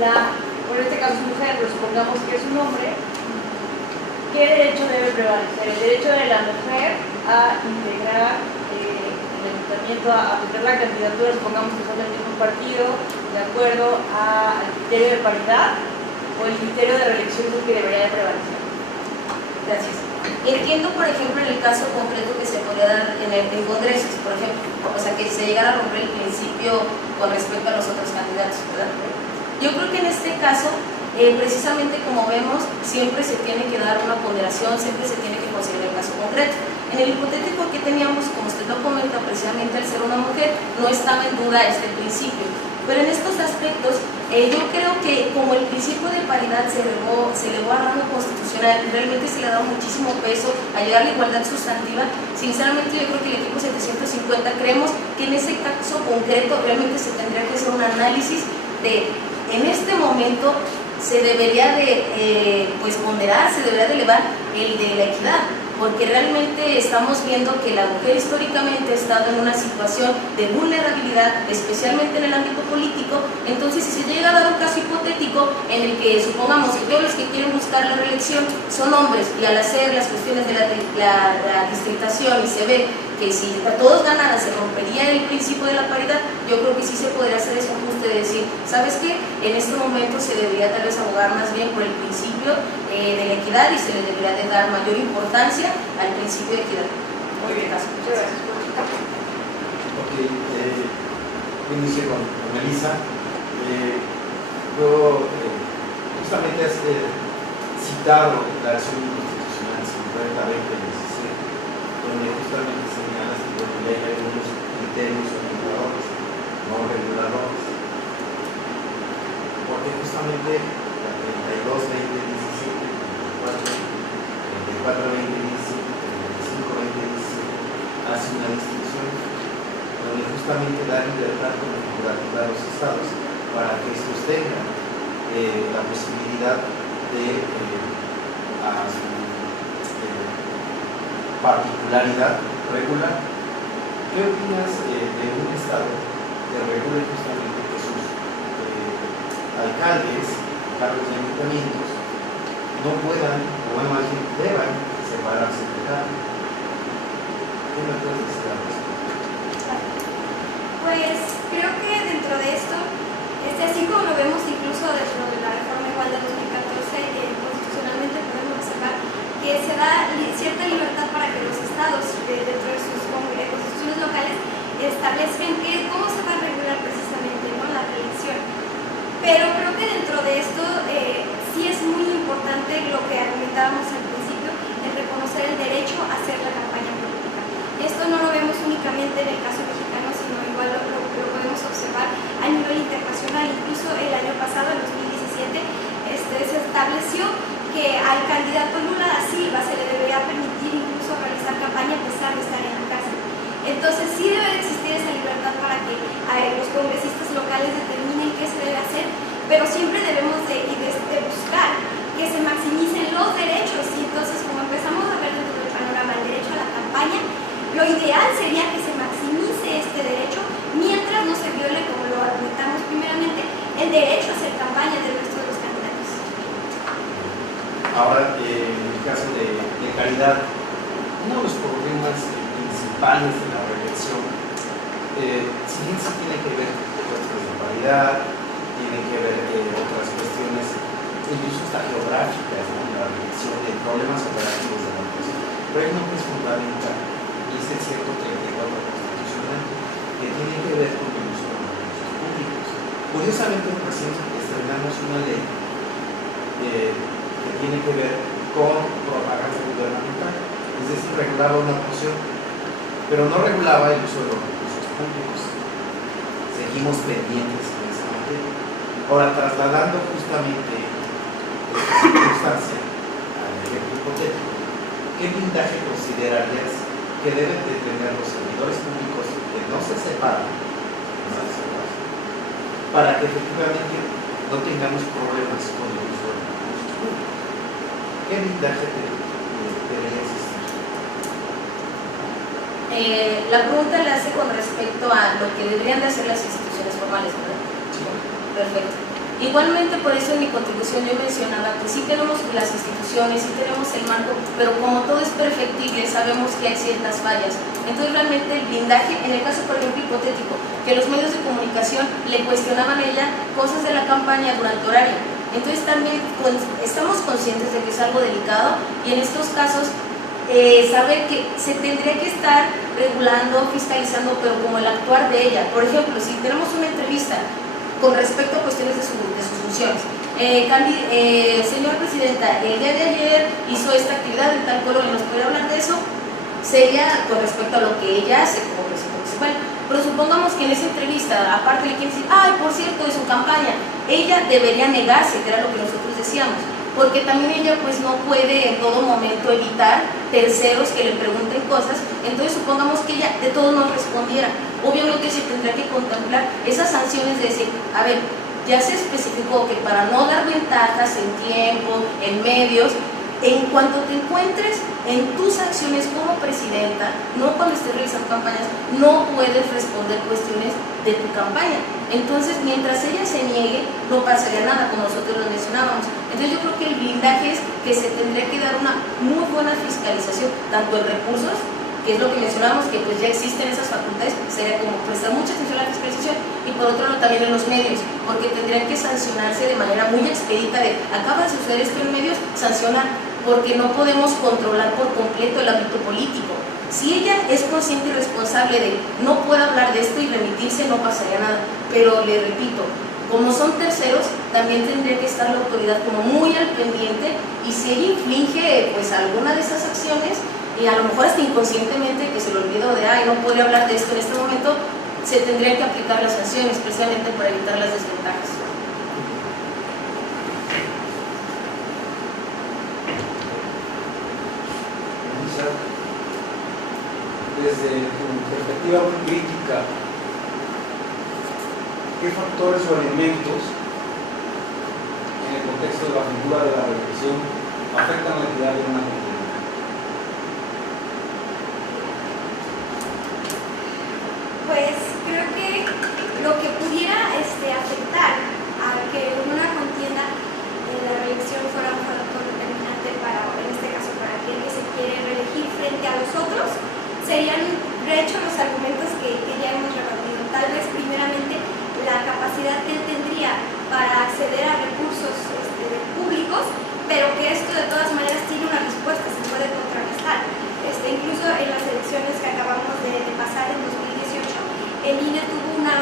en este caso es mujer, pero supongamos que es un hombre, ¿qué derecho debe prevalecer? El derecho de la mujer a integrar el ayuntamiento, a tener la candidatura, supongamos que son del mismo partido, de acuerdo al criterio de paridad, o el criterio de reelección es el que debería de prevalecer. Gracias. Entiendo, por ejemplo, en el caso concreto que se podría dar en congresos, por ejemplo, o sea, que se llegara a romper el principio con respecto a los otros candidatos, ¿verdad? Yo creo que en este caso, precisamente como vemos, siempre se tiene que dar una ponderación, siempre se tiene que considerar el caso concreto. En el hipotético que teníamos, como usted lo comenta, precisamente al ser una mujer, no estaba en duda este principio. Pero en estos aspectos, yo creo que como el principio de paridad se elevó a rango constitucional y realmente se le ha dado muchísimo peso a llegar a la igualdad sustantiva, sinceramente yo creo que el equipo 750 creemos que en ese caso concreto realmente se tendría que hacer un análisis de, en este momento se debería de ponderar, se debería de elevar el de la equidad, porque realmente estamos viendo que la mujer históricamente ha estado en una situación de vulnerabilidad, especialmente en el ámbito político. Entonces, si se llega a dar un caso hipotético en el que supongamos que todos los que quieren buscar la reelección son hombres y al hacer las cuestiones de la distritación y se ve que si todos ganaran se rompería el principio de la paridad, yo creo que sí se podría hacer ese ajuste de decir, ¿sabes qué? En este momento se debería tal vez abogar más bien por el principio de la equidad y se le debería de dar mayor importancia al principio de equidad. Muy bien, muchas gracias. Ok, inicio con Elisa. Yo justamente has citado la acción constitucional 50-20-17, donde justamente señalas que por ley hay algunos criterios orientadores, no reguladores, porque justamente la 32-20-17, 34-20-17, 35-20-17 hace una distinción donde justamente da libertad corporativa a los estados para que estos tengan la posibilidad de a su particularidad regular. ¿Qué opinas de un estado que regule justamente que sus alcaldes, cargos de ayuntamientos, no puedan, o más bien deban separarse de cargo? ¿Qué me puedes decir al respecto? Pues creo que dentro de esto, así como lo vemos incluso dentro de la reforma igual de 2014, constitucionalmente podemos observar que se da cierta libertad para que los estados, dentro de sus constituciones locales, establezcan cómo se va a regular precisamente, ¿no?, la reelección. Pero creo que dentro de esto sí es muy importante lo que argumentábamos al principio, el reconocer el derecho a hacer la campaña política. Y esto no lo vemos únicamente en el caso mexicano, sino igual lo podemos observar a nivel internacional. Incluso el año pasado, en 2017, se estableció que al candidato Lula da Silva se le debería permitir incluso realizar campaña a pesar de estar en la cárcel. Entonces sí debe existir esa libertad para que los congresistas locales determinen qué se debe hacer, pero siempre debemos de buscar que se maximicen los derechos. Y entonces, como empezamos a ver dentro del panorama el derecho a la campaña, lo ideal sería que se maximice este derecho mientras no se viole, como lo argumentamos primeramente, el derecho a hacer campaña del resto de los candidatos. Ahora, en el caso de Caridad, uno de los problemas principales de la reelección, si bien sí tiene que ver con cuestiones de paridad, tiene que ver otras cuestiones, incluso hasta geográficas, ¿no?, la reelección de problemas operativos de la reelección, pero hay uno que es fundamental, y es el 134 constitucional, adelante, que tiene que ver con el uso de los recursos públicos. Curiosamente, recién estrenamos una ley que tiene que ver con propaganda gubernamental, es decir, regulaba una porción, pero no regulaba el uso de los recursos públicos. Seguimos pendientes en esa materia. Ahora, trasladando justamente esta circunstancia al ejemplo hipotético, ¿qué blindaje considerarías que deben de tener los servidores públicos que no se separen para que efectivamente no tengamos problemas con el uso de los recursos públicos? ¿Qué blindaje debería existir? La pregunta la hace con respecto a lo que deberían de hacer las instituciones formales, ¿verdad? Sí. Perfecto. Igualmente, por eso en mi contribución yo mencionaba que sí tenemos las instituciones, sí tenemos el marco, pero como todo es perfectible, sabemos que hay ciertas fallas. Entonces, realmente el blindaje, en el caso, por ejemplo, hipotético, que los medios de comunicación le cuestionaban a ella cosas de la campaña durante horario. Entonces, también estamos conscientes de que es algo delicado y en estos casos, saber que se tendría que estar regulando, fiscalizando, pero como el actuar de ella. Por ejemplo, si tenemos una entrevista con respecto a cuestiones de sus funciones. Señora Presidenta, el día de ayer hizo esta actividad en tal colonia, ¿nos puede hablar de eso? Sería con respecto a lo que ella hace como presidenta municipal. Pero supongamos que en esa entrevista, aparte le quieren decir, ay, por cierto, de su campaña, ella debería negarse, que era lo que nosotros decíamos, porque también ella pues no puede en todo momento evitar terceros que le pregunten cosas. Entonces supongamos que ella de todo no respondiera, obviamente se tendrá que contemplar esas sanciones de decir, a ver, ya se especificó que para no dar ventajas en tiempo, en medios, en cuanto te encuentres en tus acciones como presidenta, no cuando estés realizando campañas, no puedes responder cuestiones de tu campaña. Entonces, mientras ella se niegue, no pasaría nada, como nosotros lo mencionábamos. Entonces, yo creo que el blindaje es que se tendría que dar una muy buena fiscalización, tanto en recursos, que es lo que mencionábamos, que pues ya existen esas facultades, sería como prestar mucha atención a la fiscalización, y por otro lado también en los medios, porque tendrían que sancionarse de manera muy expedita de, acaba de suceder esto en medios, sancionar, porque no podemos controlar por completo el ámbito político. Si ella es consciente y responsable de no puede hablar de esto y remitirse, no pasaría nada, pero le repito, como son terceros, también tendría que estar la autoridad como muy al pendiente, y si ella inflige pues alguna de esas acciones, y a lo mejor hasta inconscientemente que se le olvidó de, ay, no podría hablar de esto en este momento, se tendrían que aplicar las sanciones precisamente para evitar las desventajas. Desde tu perspectiva muy crítica, ¿qué factores o elementos en el contexto de la figura de la represión afectan la equidad de una comunidad? Pues creo que lo que pudiera afectar a que una contienda en la reelección fuera un factor determinante para, en este caso, para aquel que se quiere reelegir frente a los otros, serían de hecho los argumentos que ya hemos rebatido. Tal vez primeramente la capacidad que él tendría para acceder a recursos públicos, pero que esto de todas maneras tiene una respuesta, se puede contrarrestar. Incluso en las elecciones que acabamos de pasar en 2018, el INE tuvo un gran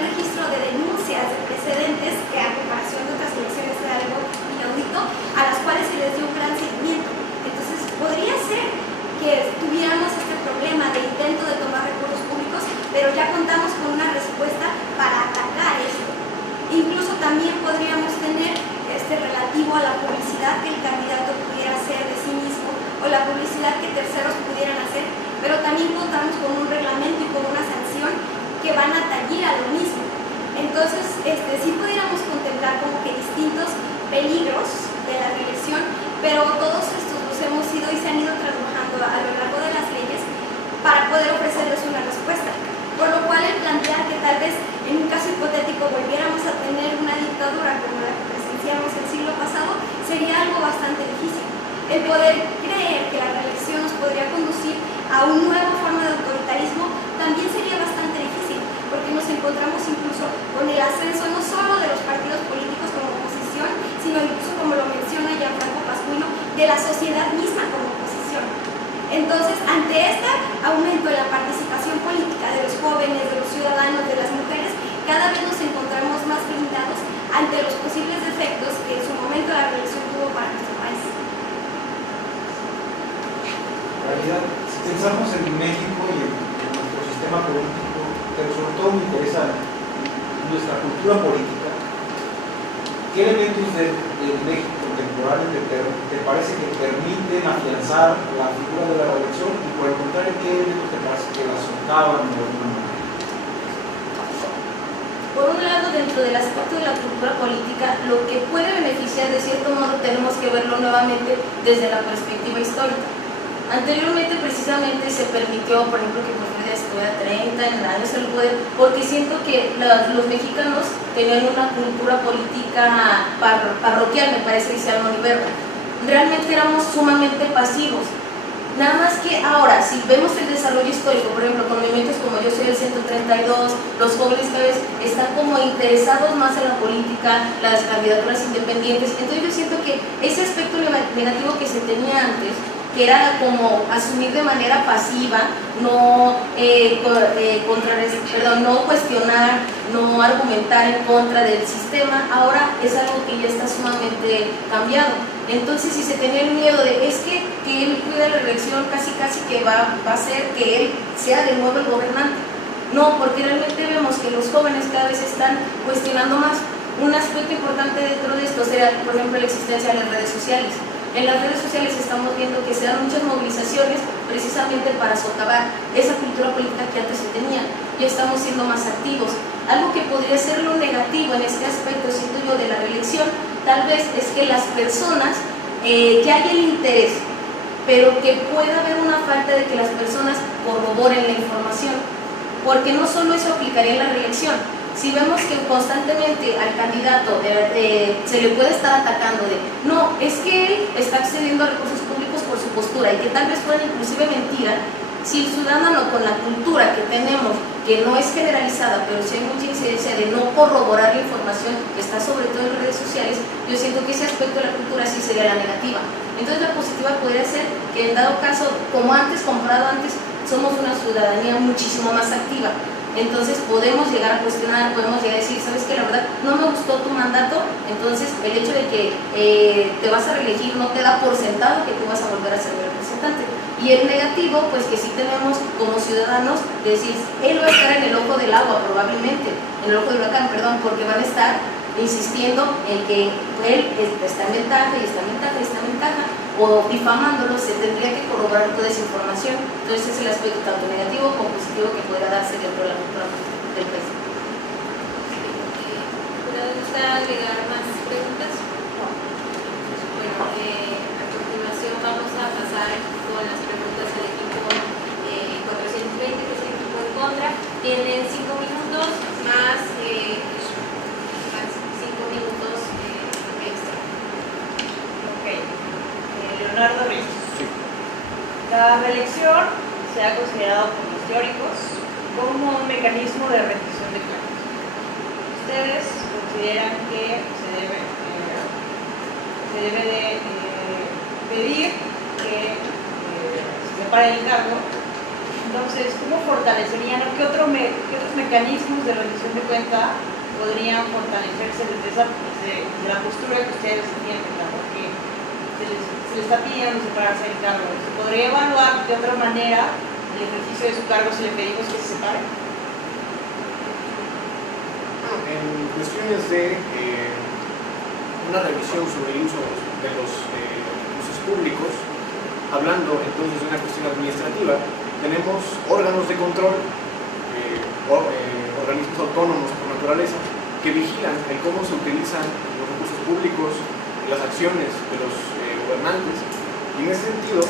registro de denuncias, de precedentes, que a comparación de otras elecciones era algo inaudito, a las cuales se les dio un gran seguimiento. Entonces, podría ser que tuviéramos este problema de intento de tomar recursos públicos, pero ya contamos con una respuesta para atacar esto. Incluso también podríamos tener relativo a la publicidad que el candidato pudiera hacer de sí mismo, o la publicidad que terceros pudieran hacer, pero también contamos con un reglamento y con una sanción que van a tañir a lo mismo. Entonces, sí pudiéramos contemplar como que distintos peligros de la reelección, pero todos estos los hemos ido y se han ido trabajando a lo largo de las leyes para poder ofrecerles una respuesta. Por lo cual, el plantear que tal vez en un caso hipotético volviéramos a tener una dictadura como la que presenciamos el siglo pasado sería algo bastante difícil. El poder creer que la reelección nos podría conducir a una nueva forma de autoritarismo también sería bastante difícil, porque nos encontramos incluso con el ascenso no solo de los partidos políticos como oposición, sino incluso, como lo menciona Gianfranco Pascuino, de la sociedad misma como oposición. Entonces, ante este aumento pero sobre todo me interesa nuestra cultura política. ¿Qué elementos del México contemporáneo te parece que permiten afianzar la figura de la reelección y por el contrario, qué elementos te parece que la socavan de alguna manera? Por un lado, dentro del aspecto de la cultura política, lo que puede beneficiar de cierto modo tenemos que verlo nuevamente desde la perspectiva histórica. Anteriormente, precisamente, se permitió, por ejemplo, que Porfirio Díaz estuviera 30 años en el poder, porque siento que los mexicanos tenían una cultura política parroquial, me parece que se llama Oliverro. Realmente éramos sumamente pasivos. Nada más que ahora, si vemos el desarrollo histórico, por ejemplo, con movimientos como Yo Soy el 132, los jóvenes cada vez están como interesados más en la política, las candidaturas independientes. Entonces yo siento que ese aspecto negativo que se tenía antes, que era como asumir de manera pasiva, no cuestionar, no argumentar en contra del sistema, ahora es algo que ya está sumamente cambiado. Entonces, si se tenía el miedo de es que él cuida la reelección, casi que va a hacer que él sea de nuevo el gobernante. No, porque realmente vemos que los jóvenes cada vez están cuestionando más. Un aspecto importante dentro de esto será, por ejemplo, la existencia de las redes sociales. En las redes sociales estamos viendo que se dan muchas movilizaciones precisamente para socavar esa cultura política que antes se tenía. Ya estamos siendo más activos. Algo que podría ser lo negativo en este aspecto, siento yo, de la reelección, tal vez es que las personas, ya hay el interés, pero que pueda haber una falta de que las personas corroboren la información. Porque no solo eso aplicaría en la reelección. Si vemos que constantemente al candidato se le puede estar atacando de no, es que él está accediendo a recursos públicos por su postura y que tal vez fuera inclusive mentira, si el ciudadano con la cultura que tenemos, que no es generalizada, pero sí hay mucha incidencia de no corroborar la información que está sobre todo en redes sociales, yo siento que ese aspecto de la cultura sí sería la negativa. Entonces la positiva podría ser que en dado caso, como antes, comparado antes, somos una ciudadanía muchísimo más activa. Entonces podemos llegar a cuestionar, podemos llegar a decir, ¿sabes qué? La verdad, no me gustó tu mandato, entonces el hecho de que te vas a reelegir no te da por sentado que tú vas a volver a ser el representante. Y el negativo, pues que sí tenemos como ciudadanos, decir, él va a estar en el ojo del agua probablemente, en el ojo del huracán, perdón, porque van a estar insistiendo en que él está en ventaja y está en ventaja y está en ventaja, o difamándolo, se tendría que corroborar toda esa información. Entonces ese es el aspecto tanto negativo como positivo que podría darse dentro de la cultura del país. ¿Puede usted agregar más preguntas? No. Bueno, a continuación vamos a pasar con las preguntas del equipo 420, que es el equipo en contra. Tienen 5 minutos más 5 minutos extra. Ok. Leonardo Ruiz. Sí. La reelección se ha considerado por los teóricos como un mecanismo de rendición de cuentas. ¿Ustedes consideran que se debe de pedir que se separe el cargo? Entonces, ¿cómo fortalecerían o qué otros mecanismos de rendición de cuenta podrían fortalecerse desde la postura que ustedes tienen? Porque se le está pidiendo separarse del cargo. ¿Se podría evaluar de otra manera el ejercicio de su cargo si le pedimos que se separe? En cuestiones de una revisión sobre el uso de los recursos públicos, hablando entonces de una cuestión administrativa, tenemos órganos de control, organismos autónomos por naturaleza, que vigilan el cómo se utilizan los recursos públicos, las acciones de los gobernantes, y en ese sentido,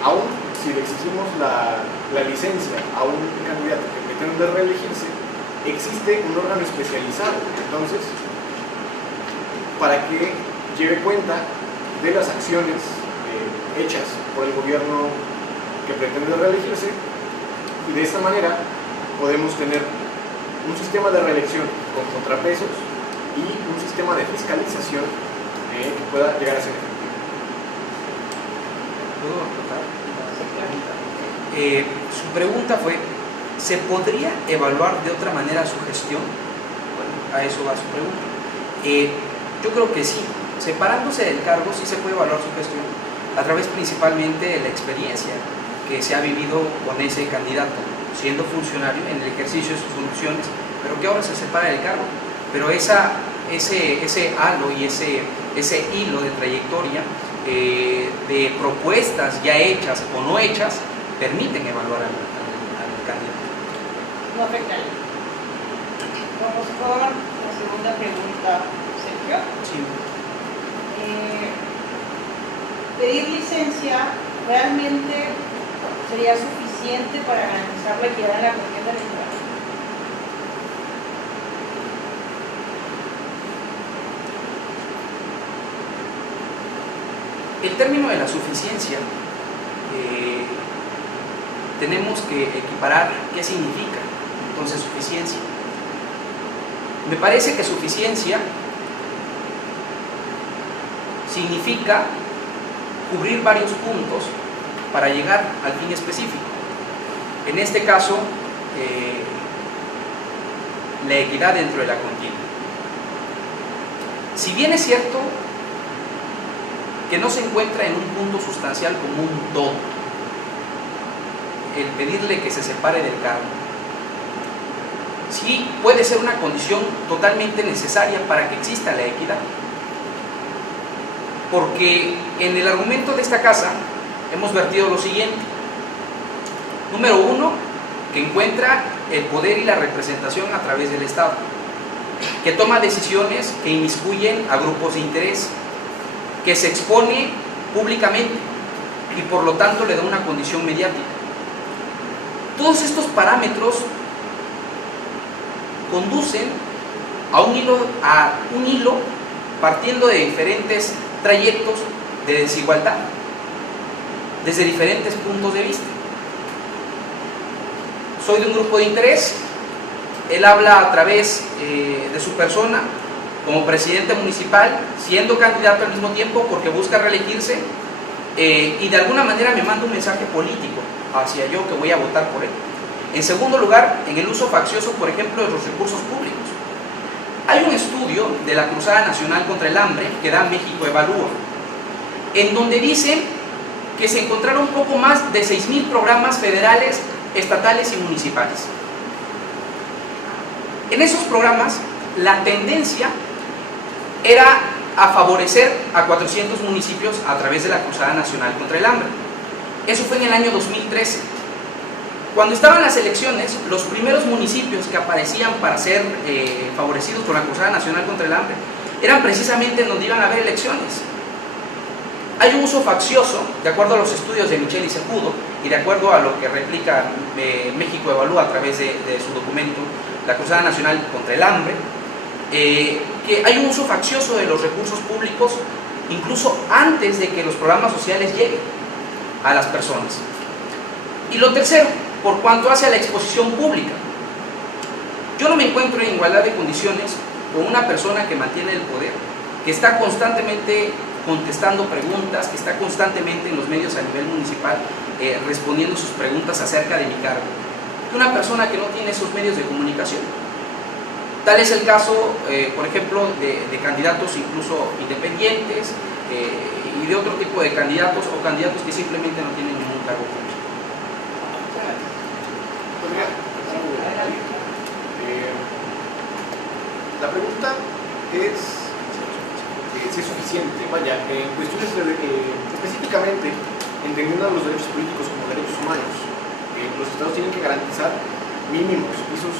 aún si le exigimos la licencia a un candidato que pretende reelegirse, existe un órgano especializado, entonces, para que lleve cuenta de las acciones hechas por el gobierno que pretende reelegirse, y de esta manera podemos tener un sistema de reelección con contrapesos y un sistema de fiscalización que pueda llegar a ser efectivo. ¿Puedo aportar? Su pregunta fue, ¿se podría evaluar de otra manera su gestión? Bueno, a eso va su pregunta. Yo creo que sí. Separándose del cargo sí se puede evaluar su gestión a través principalmente de la experiencia que se ha vivido con ese candidato. siendo funcionario en el ejercicio de sus funciones, pero que ahora se separa del cargo. Pero ese halo y ese hilo de trayectoria de propuestas ya hechas o no hechas permiten evaluar al candidato. No afecta. Vamos con la segunda pregunta, Sergio. Sí. ¿Pedir licencia realmente sería suficiente para garantizar la equidad en la contienda electoral? El término de la suficiencia tenemos que equiparar qué significa entonces suficiencia. Me parece que suficiencia significa cubrir varios puntos para llegar al fin específico. En este caso, la equidad dentro de la contienda. Si bien es cierto que no se encuentra en un punto sustancial como un todo, el pedirle que se separe del cargo, sí puede ser una condición totalmente necesaria para que exista la equidad. Porque en el argumento de esta casa hemos vertido lo siguiente. Número uno, que encuentra el poder y la representación a través del Estado, que toma decisiones que inmiscuyen a grupos de interés, que se expone públicamente y por lo tanto le da una condición mediática. Todos estos parámetros conducen a un hilo partiendo de diferentes trayectos de desigualdad, desde diferentes puntos de vista. Soy de un grupo de interés, él habla a través de su persona como presidente municipal, siendo candidato al mismo tiempo porque busca reelegirse, y de alguna manera me manda un mensaje político hacia yo que voy a votar por él. En segundo lugar, en el uso faccioso, por ejemplo, de los recursos públicos. Hay un estudio de la Cruzada Nacional contra el Hambre que da México Evalúa, en donde dicen que se encontraron poco más de 6,000 programas federales, estatales y municipales. En esos programas, la tendencia era a favorecer a 400 municipios a través de la Cruzada Nacional contra el Hambre. Eso fue en el año 2013. Cuando estaban las elecciones, los primeros municipios que aparecían para ser favorecidos por la Cruzada Nacional contra el Hambre eran precisamente en donde iban a haber elecciones. Hay un uso faccioso, de acuerdo a los estudios de Michel y Cejudo, y de acuerdo a lo que replica México Evalúa a través de su documento, la Cruzada Nacional contra el Hambre, que hay un uso faccioso de los recursos públicos incluso antes de que los programas sociales lleguen a las personas. Y lo tercero, por cuanto hace a la exposición pública. Yo no me encuentro en igualdad de condiciones con una persona que mantiene el poder, que está constantemente contestando preguntas, que está constantemente en los medios a nivel municipal respondiendo sus preguntas acerca de mi cargo, que una persona que no tiene esos medios de comunicación. Tal es el caso, por ejemplo, de candidatos incluso independientes y de otro tipo de candidatos o candidatos que simplemente no tienen ningún cargo público. La pregunta es si es suficiente. Vaya, en cuestiones específicamente entendiendo los derechos políticos como derechos humanos, los estados tienen que garantizar mínimos, pisos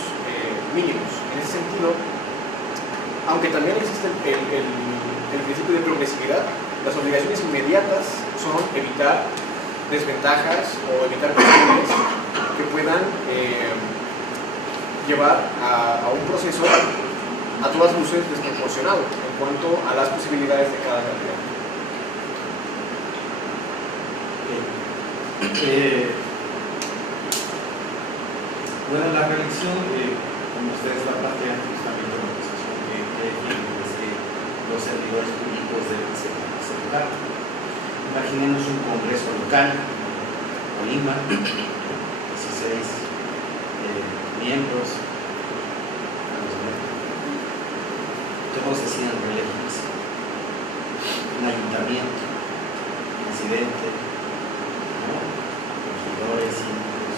mínimos. En ese sentido, aunque también existe el principio de progresividad, las obligaciones inmediatas son evitar desventajas o evitar cuestiones que puedan llevar a un proceso a todas luces desproporcionado en cuanto a las posibilidades de cada candidato. Bueno, la reelección, como ustedes la plantean, justamente una posición que defienden es que los servidores públicos deben ser aceptados. Imaginemos un congreso local, Colima, 16 miembros, todos deciden reelegirse. Un ayuntamiento, presidente, regidores, síndicos,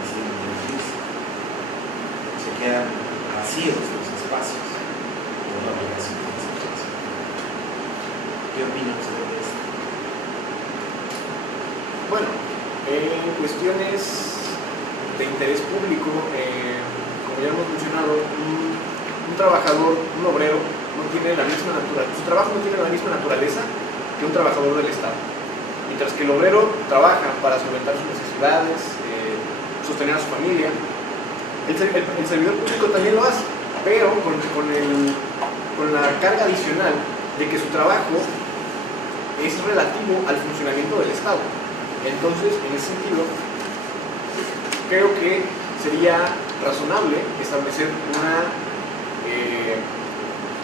deciden quedan vacíos los espacios por la obligación de esa situación. ¿Qué opinan ustedes de esto? Bueno, en cuestiones de interés público, como ya hemos mencionado, un trabajador, un obrero, no tiene la misma naturaleza, su trabajo no tiene la misma naturaleza que un trabajador del Estado. Mientras que el obrero trabaja para solventar sus necesidades, sostener a su familia, el servidor público también lo hace, pero con la carga adicional de que su trabajo es relativo al funcionamiento del Estado. Entonces, en ese sentido, creo que sería razonable establecer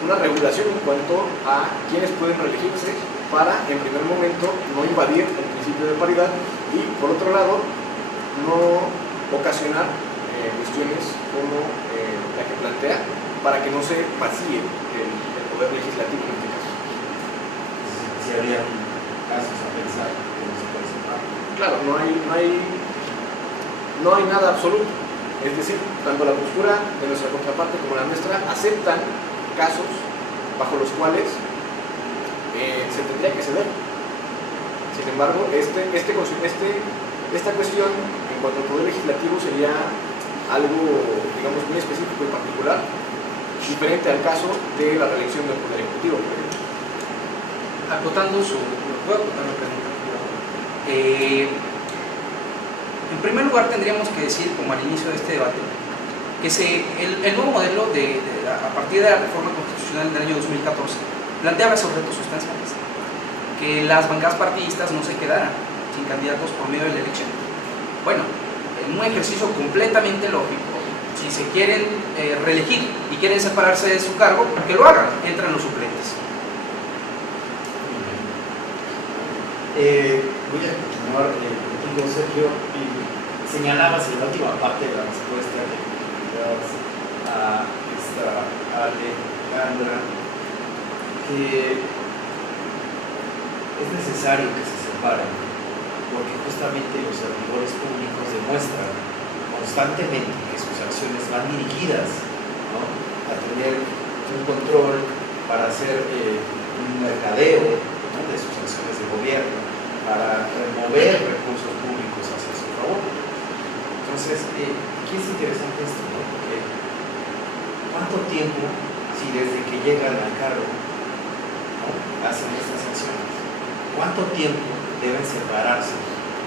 una regulación en cuanto a quienes pueden reelegirse para, en primer momento, no invadir el principio de paridad y, por otro lado, no ocasionar cuestiones como la que plantea para que no se vacíe el poder legislativo en este caso. Si habría casos a pensar que no se puede separar. Claro, no hay nada absoluto. Es decir, tanto la postura de nuestra contraparte como la nuestra aceptan casos bajo los cuales se tendría que ceder. Sin embargo, esta cuestión en cuanto al poder legislativo sería algo, digamos, muy específico y particular, diferente al caso de la reelección del poder ejecutivo. Acotando ¿puedo acotar la pregunta? En primer lugar, tendríamos que decir, como al inicio de este debate, que el nuevo modelo a partir de la reforma constitucional del año 2014 planteaba esos retos sustanciales, que las bancadas partidistas no se quedaran sin candidatos por medio de la elección. Bueno, en un ejercicio completamente lógico, si se quieren reelegir y quieren separarse de su cargo, que lo hagan, entran los suplentes. Voy a continuar contigo, Sergio. Señalabas en la última parte de la respuesta que dabas a esta Alejandra que es necesario que se separen, porque justamente los servidores públicos demuestran constantemente que sus acciones van dirigidas, ¿no?, a tener un control, para hacer un mercadeo, ¿no?, de sus acciones de gobierno, para remover recursos públicos hacia su favor. Entonces, aquí es interesante esto, ¿no?, porque ¿cuánto tiempo, si desde que llegan al cargo, ¿no?, hacen estas acciones? ¿Cuánto tiempo deben separarse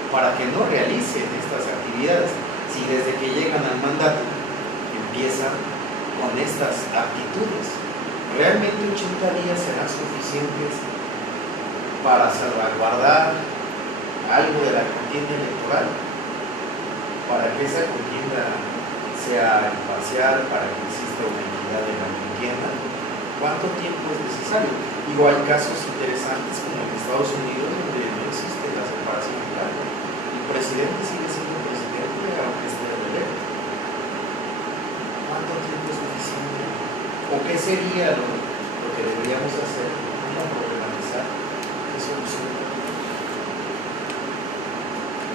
para que no realicen estas actividades? Si desde que llegan al mandato empiezan con estas actitudes, ¿realmente 80 días serán suficientes para salvaguardar algo de la contienda electoral? Para que esa contienda sea imparcial, para que exista una equidad en la contienda, ¿cuánto tiempo es necesario? Digo, hay casos interesantes como en Estados Unidos, donde no existe la separación de cargo. El presidente sigue siendo presidente aunque esté reelecto. ¿Cuánto tiempo es suficiente? ¿O qué sería lo que deberíamos hacer para problematizar qué solución?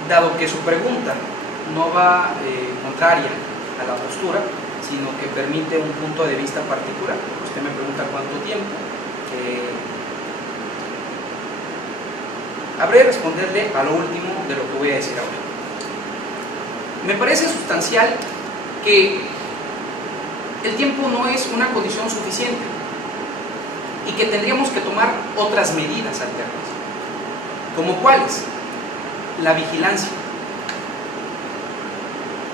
Dado que su pregunta no va contraria a la postura, sino que permite un punto de vista particular. Usted me pregunta cuánto tiempo. Habré de responderle a lo último de lo que voy a decir ahora. Me parece sustancial que el tiempo no es una condición suficiente y que tendríamos que tomar otras medidas alternas. ¿Como cuáles? La vigilancia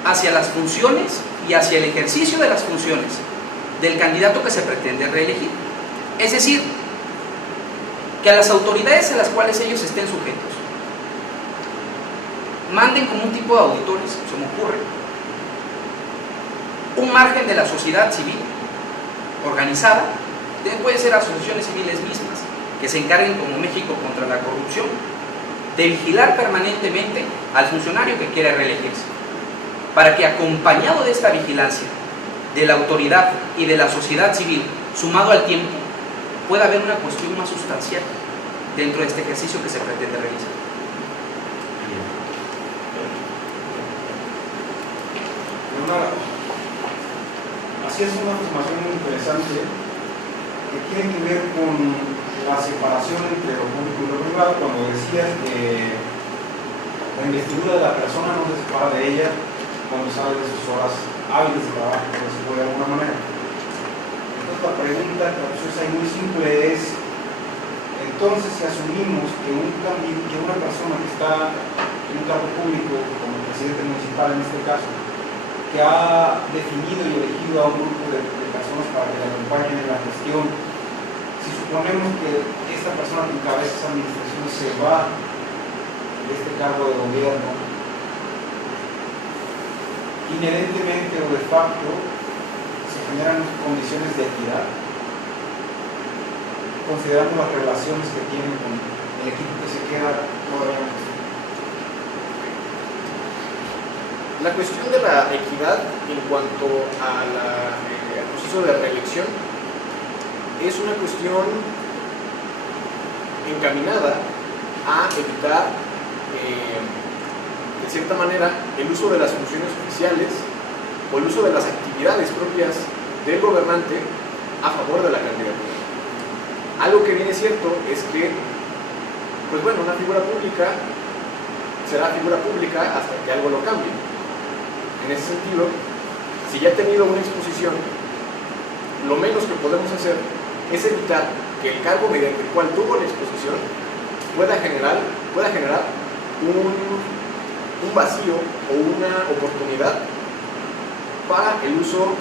hacia las funciones y hacia el ejercicio de las funciones del candidato que se pretende reelegir. Es decir, que a las autoridades a las cuales ellos estén sujetos manden como un tipo de auditores, se me ocurre, un margen de la sociedad civil organizada, puede ser asociaciones civiles mismas, que se encarguen, como México contra la corrupción, de vigilar permanentemente al funcionario que quiere reelegirse, para que, acompañado de esta vigilancia de la autoridad y de la sociedad civil, sumado al tiempo, pueda haber una cuestión más sustancial dentro de este ejercicio que se pretende realizar. hacías una afirmación muy interesante que tiene que ver con la separación entre lo público y lo privado, cuando decías que la investidura de la persona no se separa de ella cuando sale de sus horas hábiles de trabajo, por decirlo de alguna manera. Entonces la pregunta capciosa y muy simple es, entonces si asumimos que una persona que está en un cargo público, como el presidente municipal en este caso, que ha definido y elegido a un grupo de personas para que le acompañen en la gestión, si suponemos que esta persona que encabeza esa administración se va de este cargo de gobierno, inherentemente o de facto se generan condiciones de equidad, considerando las relaciones que tienen con el equipo que se queda todavía en gestión. La cuestión de la equidad en cuanto al proceso de reelección es una cuestión encaminada a evitar, de cierta manera, el uso de las funciones oficiales o el uso de las actividades propias del gobernante a favor de la candidatura. Algo que viene cierto es que, pues bueno, una figura pública será figura pública hasta que algo lo cambie. En ese sentido, si ya ha tenido una exposición, lo menos que podemos hacer es evitar que el cargo mediante el cual tuvo la exposición pueda generar un vacío o una oportunidad para el uso,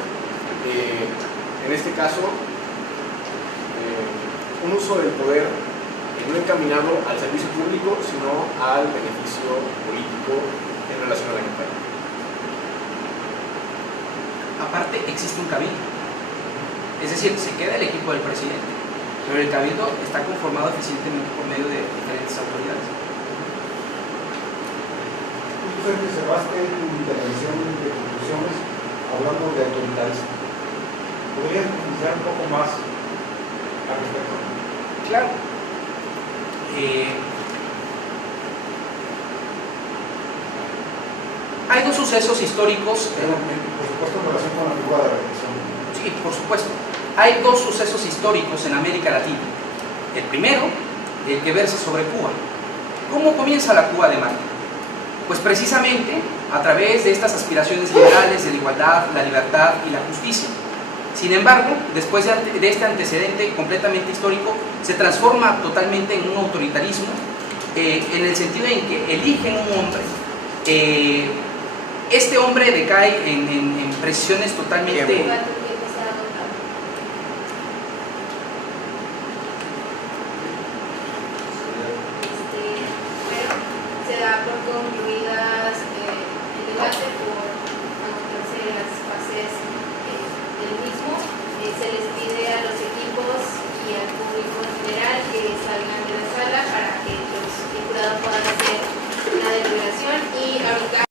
en este caso, un uso del poder no encaminado al servicio público, sino al beneficio político en relación a la campaña. Aparte, existe un cabildo, es decir, se queda el equipo del presidente, pero el cabildo está conformado eficientemente por medio de diferentes autoridades. Tú cerraste tu intervención de conclusiones hablando de autoritarismo. ¿Podrías profundizar un poco más al respecto? Claro. Hay dos sucesos históricos. Por supuesto, en relación con la figura de la reelección. Sí, por supuesto. Hay dos sucesos históricos en América Latina. El primero, el que versa sobre Cuba. ¿Cómo comienza la Cuba de Martí? Pues precisamente a través de estas aspiraciones liberales de la igualdad, la libertad y la justicia. Sin embargo, después de este antecedente completamente histórico, se transforma totalmente en un autoritarismo, en el sentido en que eligen un hombre. Este hombre decae en precisiones totalmente... Se da por concluidas el debate por conocerse las fases del mismo. Se les pide a los equipos y al público en general que salgan de la sala para que el jurado pueda hacer una deliberación y ahorita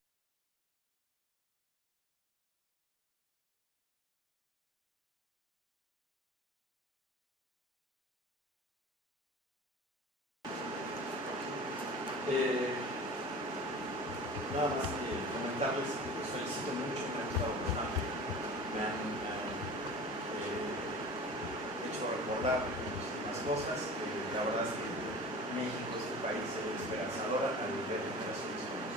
nada más comentarles que los felicito mucho, me ha gustado bastante, me han hecho recordar muchísimas cosas, la verdad es que México, este país, es esperanzador al ver muchas cosas como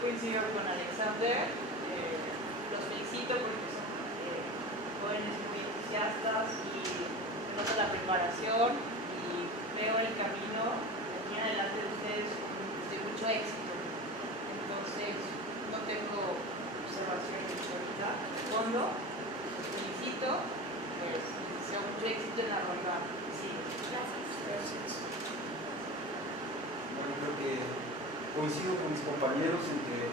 coincido con Alexander, los felicito porque son jóvenes muy entusiastas y noto la preparación y veo el camino de aquí en adelante de ustedes de mucho éxito. Entonces, no tengo observaciones ahorita. De fondo, los felicito, les deseo mucho éxito en la ronda. Sí, gracias. Bueno, creo que coincido con mis compañeros en que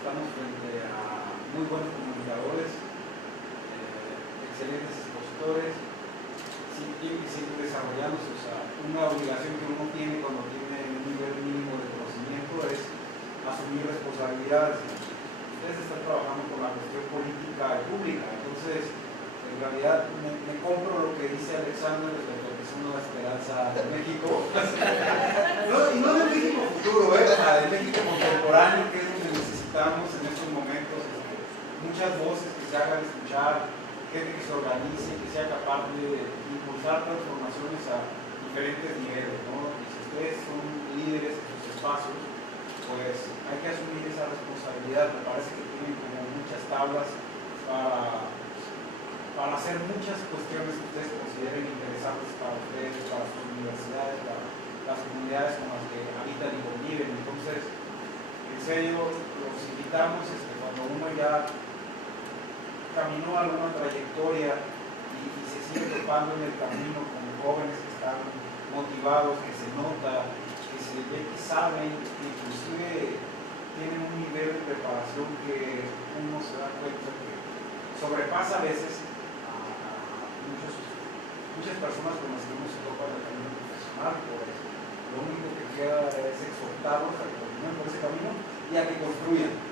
estamos frente a muy buenos comunicadores, excelentes expositores, tienen que seguir desarrollándose. O sea, una obligación que uno tiene cuando tiene un nivel mínimo de conocimiento es asumir responsabilidades. Ustedes están trabajando con la cuestión política y pública, entonces el realidad me compro lo que dice Alexander respecto a que es una esperanza de México. Y no de México futuro, o sea, de México contemporáneo, que es donde necesitamos en estos momentos muchas voces que se hagan escuchar, gente que se organice, que sea capaz de impulsar transformaciones a diferentes niveles, ¿no? Y si ustedes son líderes en sus espacios, pues hay que asumir esa responsabilidad. Me parece que tienen como muchas tablas para hacer muchas cuestiones que ustedes consideren interesantes para ustedes, para sus universidades, para las comunidades con las que habitan y conviven. Entonces, en serio, los invitamos cuando uno ya caminó alguna trayectoria y se sigue topando en el camino con jóvenes que están motivados, que se nota, que se ve que saben, que inclusive tienen un nivel de preparación que uno se da cuenta que sobrepasa a veces a muchas personas con las que uno se topa en el camino profesional. Pues lo único que queda es exhortarlos a que continúen por ese camino y a que construyan.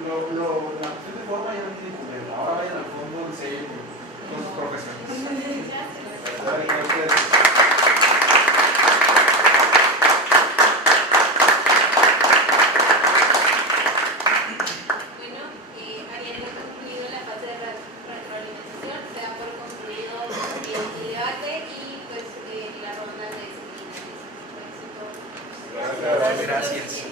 La cuestión de forma ya no tiene que ver, ahora vayan al fondo en serio con sus profesionales. Gracias. Gracias.